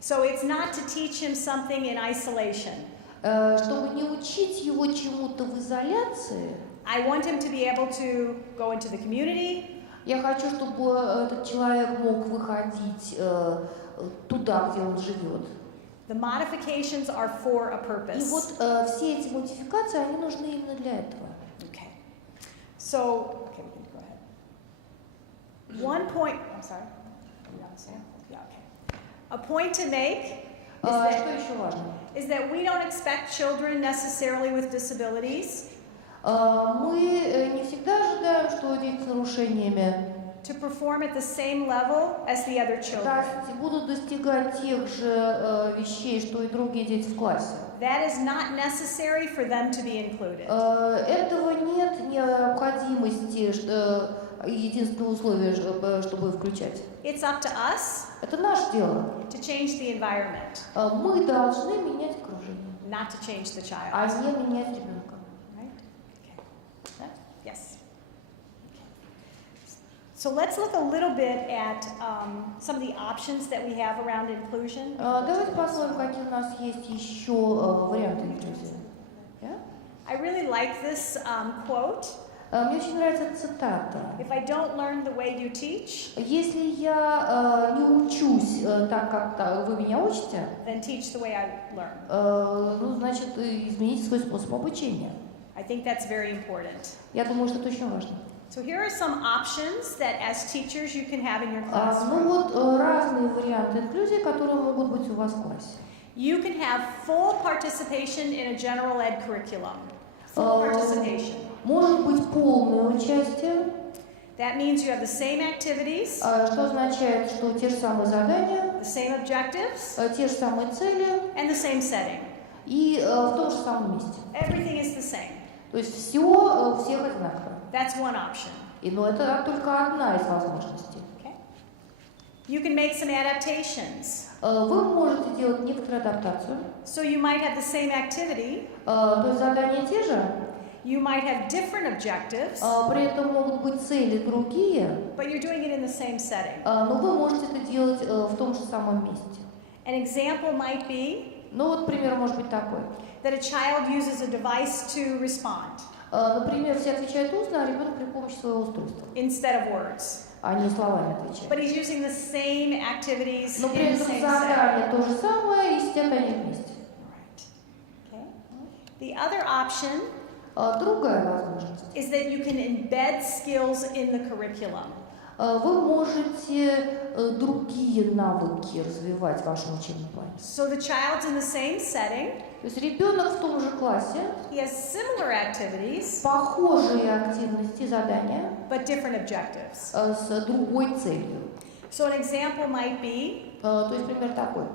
So it's not to teach him something in isolation. Чтобы не учить его чему-то в изоляции, I want him to be able to go into the community, я хочу, чтобы этот человек мог выходить туда, где он живет. the modifications are for a И purpose. вот все эти модификации, они нужны именно для этого. Okay. So, okay, we can go ahead. One point, I'm sorry. Are you on the same? Yeah, okay. A point to make Что еще важно? is that we don't expect children necessarily with disabilities Мы не всегда ожидаем, что дети с нарушениями to perform at the same level as the other children. будут достигать тех же вещей, что и другие дети в классе. That is not necessary for them to be included. Этого нет необходимости, единственное условие, чтобы включать. It's up to us Это наше дело. to change the environment, Мы должны менять окружение, not to change the child. а не менять ребенка. Right? Okay. Yes. Okay. So let's look a little bit at some of the options that we have around inclusion. Давайте посмотрим, какие у нас есть еще варианты инклюзии. I really like this quote. Мне очень нравится эта цитата. If I don't learn the way you teach, Если я не учусь так, как вы меня учите, then teach the way I learn. ну, значит, измените свой способ обучения. I think that's very important. Я думаю, что это очень важно. So here are some options that as teachers you can have in your classroom. Ну вот разные варианты инклюзии, которые могут быть у вас в классе. You can have full participation in a general ed curriculum. Full participation. Может быть полное участие, That means you have the same activities, что означает, что те же самые задания, the same objectives, те же самые цели and the same setting. и в том же самом месте. Everything is the same. То есть все у всех одинаково. That's one option. Но это только одна из возможностей. Okay? You can make some adaptations. Вы можете делать некоторую адаптацию. So you might have the same activity, То есть задания те же, you might have different objectives, при этом могут быть цели другие, but you're doing it in the same setting. но вы можете это делать в том же самом месте. An example might be Ну вот пример может быть такой. that a child uses a device to respond Например, все отвечают устно, а ребенок при помощи своего устройства, instead of words. а не словами отвечают. But he's using the same activities Но при in the этом same setting. задание то же самое, и сидят они вместе. Right. Okay. The other option Другая возможность. is that you can embed skills in the curriculum. Вы можете другие навыки развивать в вашем учебном плане. So the child's in the same setting, То есть ребенок в том же классе, he has similar activities, похожие активности, задания, but different objectives. с другой целью. So an example might be, То есть пример такой.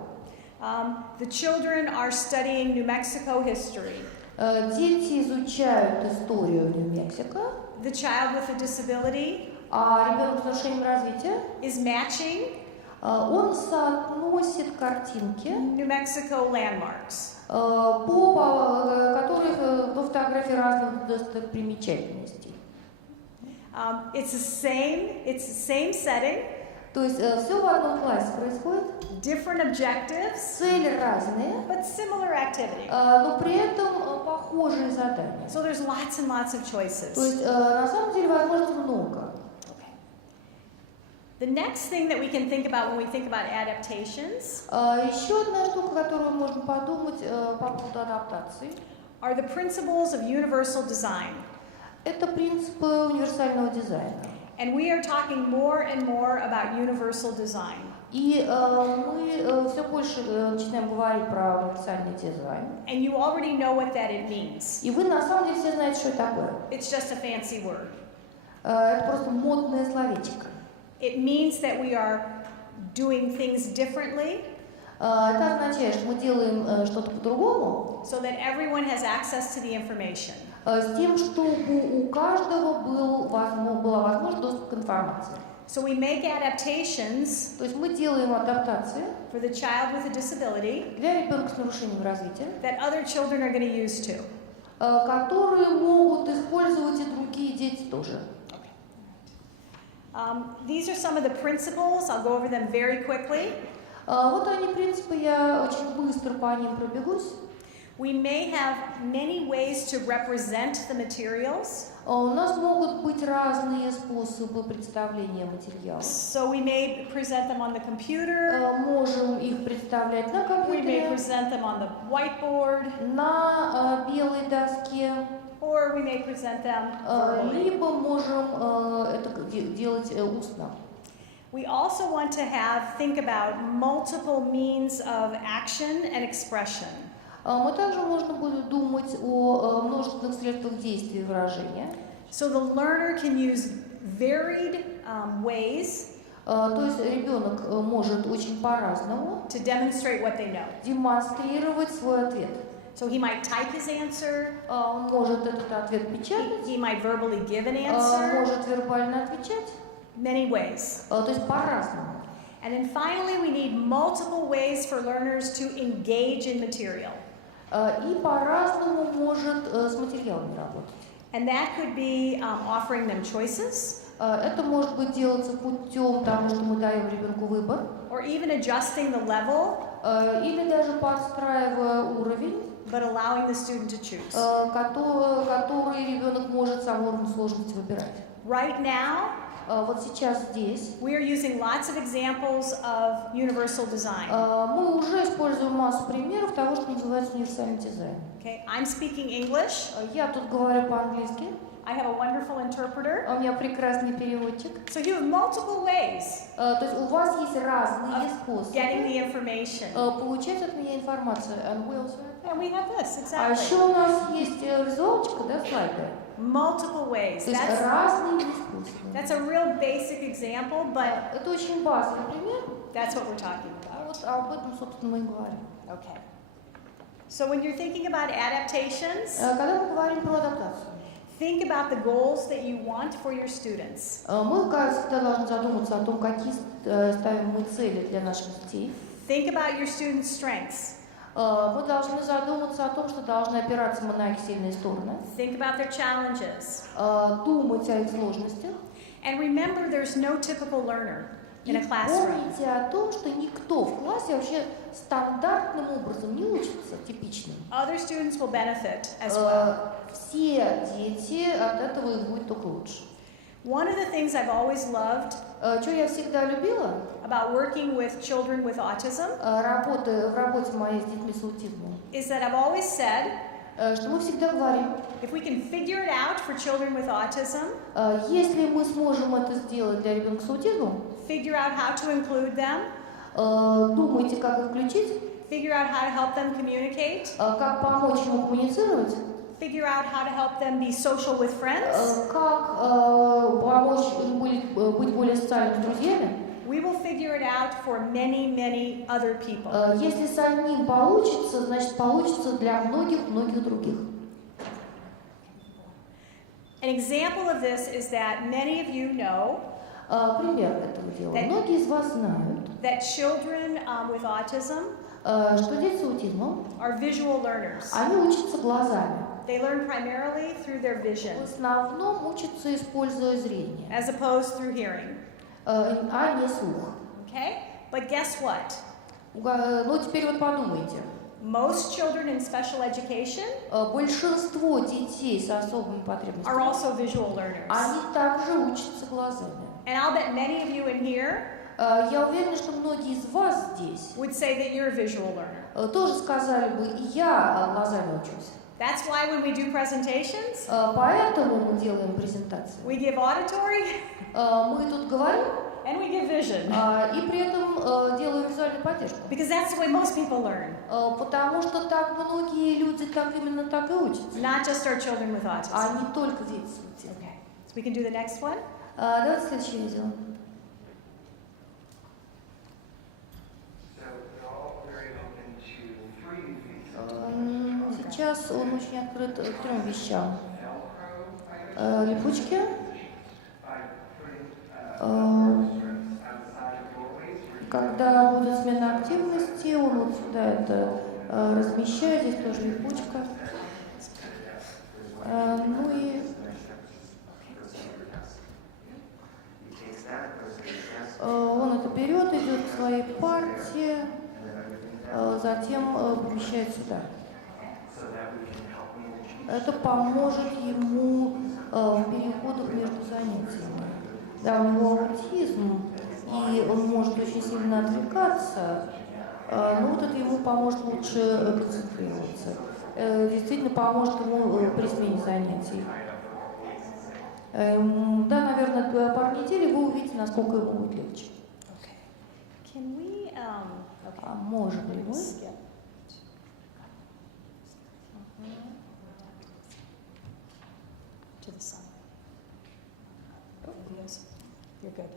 the children are studying New Mexico history. Дети изучают историю Нью-Мексико, The child with a disability а ребенок с нарушением развития, is matching он соотносит картинки, New Mexico landmarks. по фотографии разных достопримечательностей. It's the same setting, То есть все в одном классе происходит, different objectives, цели разные, but similar activity. но при этом похожие задания. So there's lots and lots of choices. То есть на самом деле возможностей много. The next thing that we can think about when we think about adaptations Еще одна штука, которую можно подумать по поводу адаптации, are the principles of universal design. это принципы универсального дизайна. And we are talking more and more about universal design. И мы все больше начинаем говорить про универсальный дизайн. And you already know what that it means. И вы на самом деле все знаете, что это такое. It's just a fancy word. Это просто модное словечко. It means that we are doing things differently Это означает, что мы делаем что-то по-другому, so that everyone has access to the information. с тем, чтобы у каждого была возможность доступ к информации. So we make adaptations То есть мы делаем адаптации for the child with a disability для ребенка с нарушением развития, that other children are going to use too. которые могут использовать и другие дети тоже. These are some of the principles. I'll go over them very quickly. Вот они, принципы, я очень быстро по ним пробегусь. We may have many ways to represent the materials. У нас могут быть разные способы представления материала. So we may present them on the computer. Можем их представлять на We may компьютере, present them on the whiteboard. на белой доске, Or we may present them verbally. либо можем это делать устно. We also want to think about multiple means of action and expression. Мы также можно будет думать о множественных средствах действия и выражения. So the learner can use varied ways То есть ребенок может очень по-разному to demonstrate what they know. демонстрировать свой ответ. So he might type his answer. Он может этот ответ печатать, He might verbally give an answer. может вербально отвечать. Many ways. То есть по-разному. And then finally, we need multiple ways for learners to engage in material. И по-разному может с материалами работать. And that could be offering them choices, Это может быть делаться путем того, что мы даем ребенку выбор, or even adjusting the level, или даже подстраивая уровень, but allowing the student to choose. который ребенок может сам уровень сложности выбирать. Right now, Вот сейчас здесь we are using lots of examples of universal design. мы уже используем массу примеров того, что называется универсальный дизайн. Okay, I'm speaking English. Я тут говорю по-английски, I have a wonderful interpreter. у меня прекрасный переводчик. So you have multiple ways То есть у вас есть разные getting способы the information. получать от меня информацию. And we also have And we have this, А еще exactly. у нас есть визуалочка, да, слайды. Multiple ways. То есть разные способы. That's a real basic example, but Это очень базовый пример. that's what we're talking about. Вот об этом, собственно, мы и говорим. Okay. So when you're thinking about adaptations, Когда мы говорим про адаптацию, think about the goals that you want for your students. мы, кажется, всегда должны задуматься о том, какие ставим мы цели для наших детей. Think about your students' strengths. Мы должны задуматься о том, что должны опираться мы на их сильные стороны, Think about their challenges. думать о их сложностях. And remember, there's no typical learner И in a classroom. помните о том, что никто в классе вообще стандартным образом не учится, типичным. Other students will benefit as well. Все дети от этого и будет только лучше. One of the things I've always loved Что я всегда любила about working with children with autism в работе моей с детьми с аутизмом, is that I've always said что мы всегда говорим, if we can figure it out for children with autism, если мы сможем это сделать для ребенка с аутизмом, figure out how to include them, думайте, как их включить, figure out how to help them communicate, как помочь ему коммуницировать, figure out how to help them be social with friends, как помочь им быть более социальными друзьями. we will figure it out for many, many other people. Если самим получится, значит получится для многих других. An example of this is that many of you know Пример этого дела. Многие из вас знают, that children with autism что дети с аутизмом, are visual learners. они учатся глазами. They learn primarily through their vision, В основном учатся, используя зрение, as opposed through hearing. а не слух. Okay? But guess what? Ну, теперь вот подумайте. Most children in special education Большинство детей с особыми are потребностями, also visual learners. они также учатся глазами. And I'll bet many of you in here Я уверена, что многие из вас здесь would say that you're a visual learner. тоже сказали бы, и я глазами учусь. That's why when we do presentations, Поэтому мы делаем презентации. we give auditory Мы тут говорим, and we give vision. и при этом делаем визуальную поддержку. Because that's the way most people learn, Потому что так многие люди так именно так и учатся, not just our children with а autism. не только дети с аутизмом. Okay, so we can do the next one. Давайте следующее видео. Сейчас он очень открыт к 3 вещам. Липучки, когда будет смена активности, он вот сюда это размещает, здесь тоже липучка. Ну и он это берет, идет к своей партии, затем помещает сюда. Это поможет ему в переходах между занятиями. Да, у него аутизм, и он может очень сильно отвлекаться, но вот это ему поможет лучше концентрироваться. Действительно поможет ему при смене занятий. Да, наверное, пару недель вы увидите, насколько ему будет легче. Can we, А можем ли мы? skip. To the side. Oh, yes, you're good.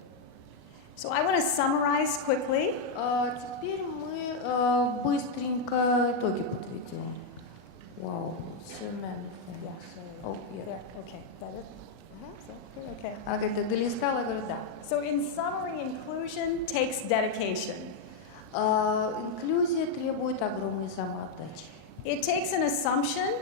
So I want to summarize quickly. Теперь мы быстренько итоги подведем. Вау, There, okay, better. Okay. А когда долистала, говорю, да. So in summary, inclusion takes dedication. Инклюзия требует огромной самоотдачи. It takes an assumption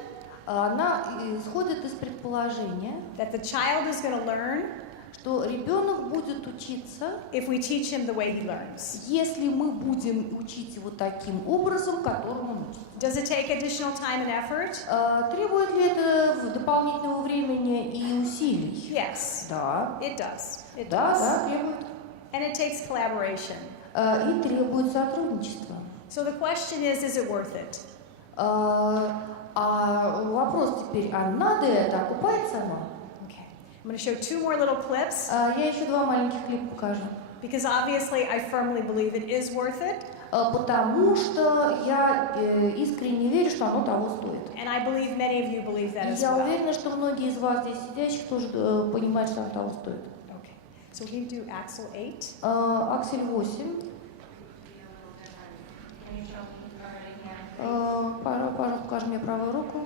Она исходит из предположения, that the child is going to learn что ребенок будет учиться, if we teach him the way he learns. если мы будем учить его таким образом, которым он учится. Does it take additional time and effort? Требует ли это дополнительного времени и усилий? Yes, Да. it does. It Да, does. требует. And it takes collaboration. И требует сотрудничества. So the question is it worth it? Вопрос теперь, а надо это, окупается оно? Okay. I'm going to show 2 more little clips Я еще 2 маленьких клипа покажу. because obviously I firmly believe it is worth it. Потому что я искренне верю, что оно того стоит. And I believe many of you believe that И as я well. уверена, что многие из вас здесь сидящих тоже понимают, что оно того стоит. Okay. So we're going to do Axel 8. Аксель 8. Пожалуйста, покажи мне правую руку.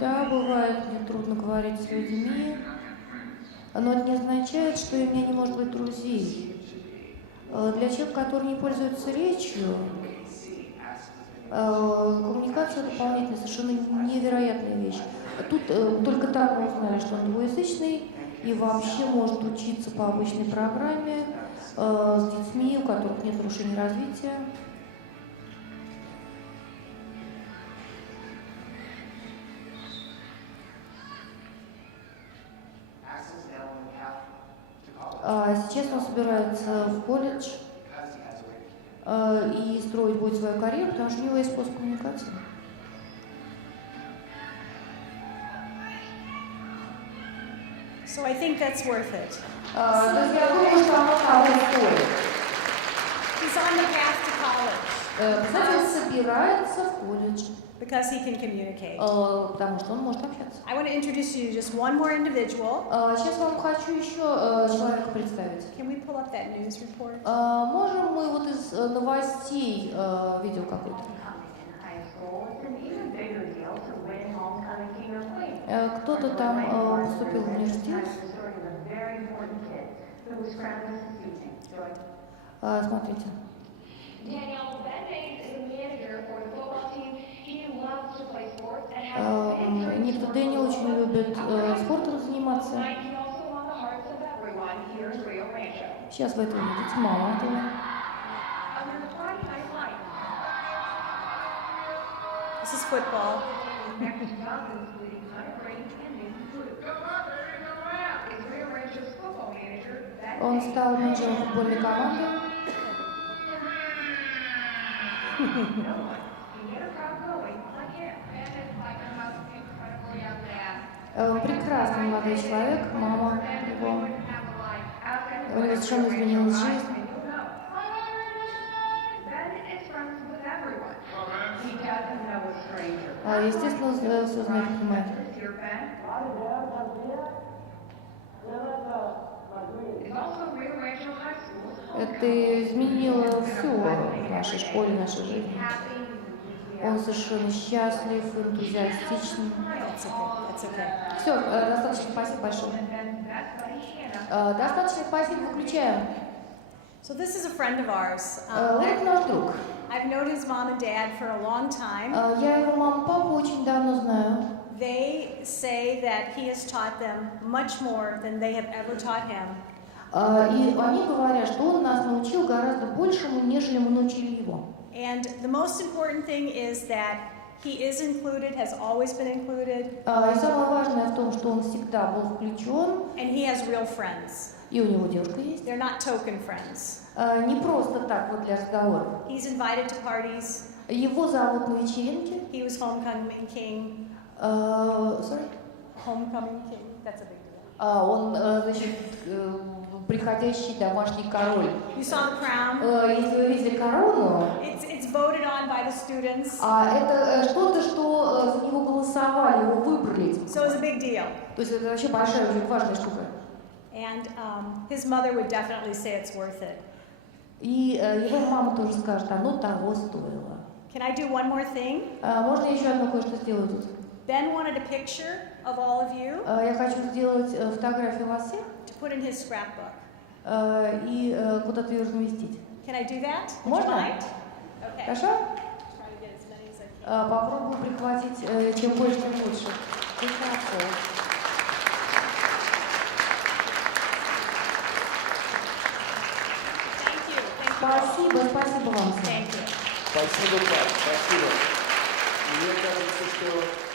Да, бывает, мне трудно говорить с людьми, но это не означает, что у меня не может быть друзей. Для человека, который не пользуется речью, коммуникация дополнительная, совершенно невероятная вещь. Тут только так мы узнали, что он двуязычный и вообще может учиться по обычной программе с детьми, у которых нет нарушений развития. Сейчас он собирается в колледж, и строить будет свою карьеру, потому что у него есть способ коммуникации. So I think that's worth it. То есть я думаю, что оно того стоит. He's on the path to college Кстати, он собирается в колледж, because he can communicate. потому что он может общаться. I want to introduce you to just one more individual. Сейчас вам хочу еще человека представить. Can we pull up that news report? Можем мы вот из новостей видео какое-то? Кто-то там поступил в университет. Смотрите. Никто Дэнни очень любит спортом заниматься. Сейчас вы это увидите, мама этого. This is football. Он стал менеджером футбольной команды. Прекрасный молодой человек, мама его. У него совершенно изменилась жизнь. Естественно, все знает, понимает. Это изменило все в нашей школе, в нашей жизни. Он совершенно счастлив, энтузиастичный. Все, достаточно, спасибо большое. Достаточно, спасибо, выключаем. So this is a friend of ours. Это наш друг. I've known his mom and dad for a long time. Я его маму и папу очень давно знаю. They say that he has taught them much more than they have ever taught him. И они говорят, что он нас научил гораздо большему, нежели мы научили его. And the most important thing is that he is included, has always been included. И самое важное в том, что он всегда был включен. And he has real friends. И у него девушка есть. They're not token friends. Не просто так вот для разговора. He's invited to parties. Его зовут на вечеринке. He was homecoming king. Sorry? Homecoming king. That's a big deal. Он, значит, приходящий домашний король. You saw the crown. Если вы видели корону, It's voted on by the students. Это что-то, что за него голосовали, его выбрали. So it's a big deal. То есть это вообще большая, очень важная штука. And his mother would definitely say it's worth it. И его мама тоже скажет, оно того стоило. Can I do one more thing? Можно еще одно кое-что сделать тут? Ben wanted a picture of all of you. Я хочу сделать фотографию вас всех. To put in his scrapbook. И куда-то ее разместить. Can I do that? Можно? Okay. Хорошо? Try to get as many as I can. Попробую прихватить чем больше, тем лучше. Спасибо, спасибо вам. Thank you. Спасибо, Паш, спасибо. Мне кажется, что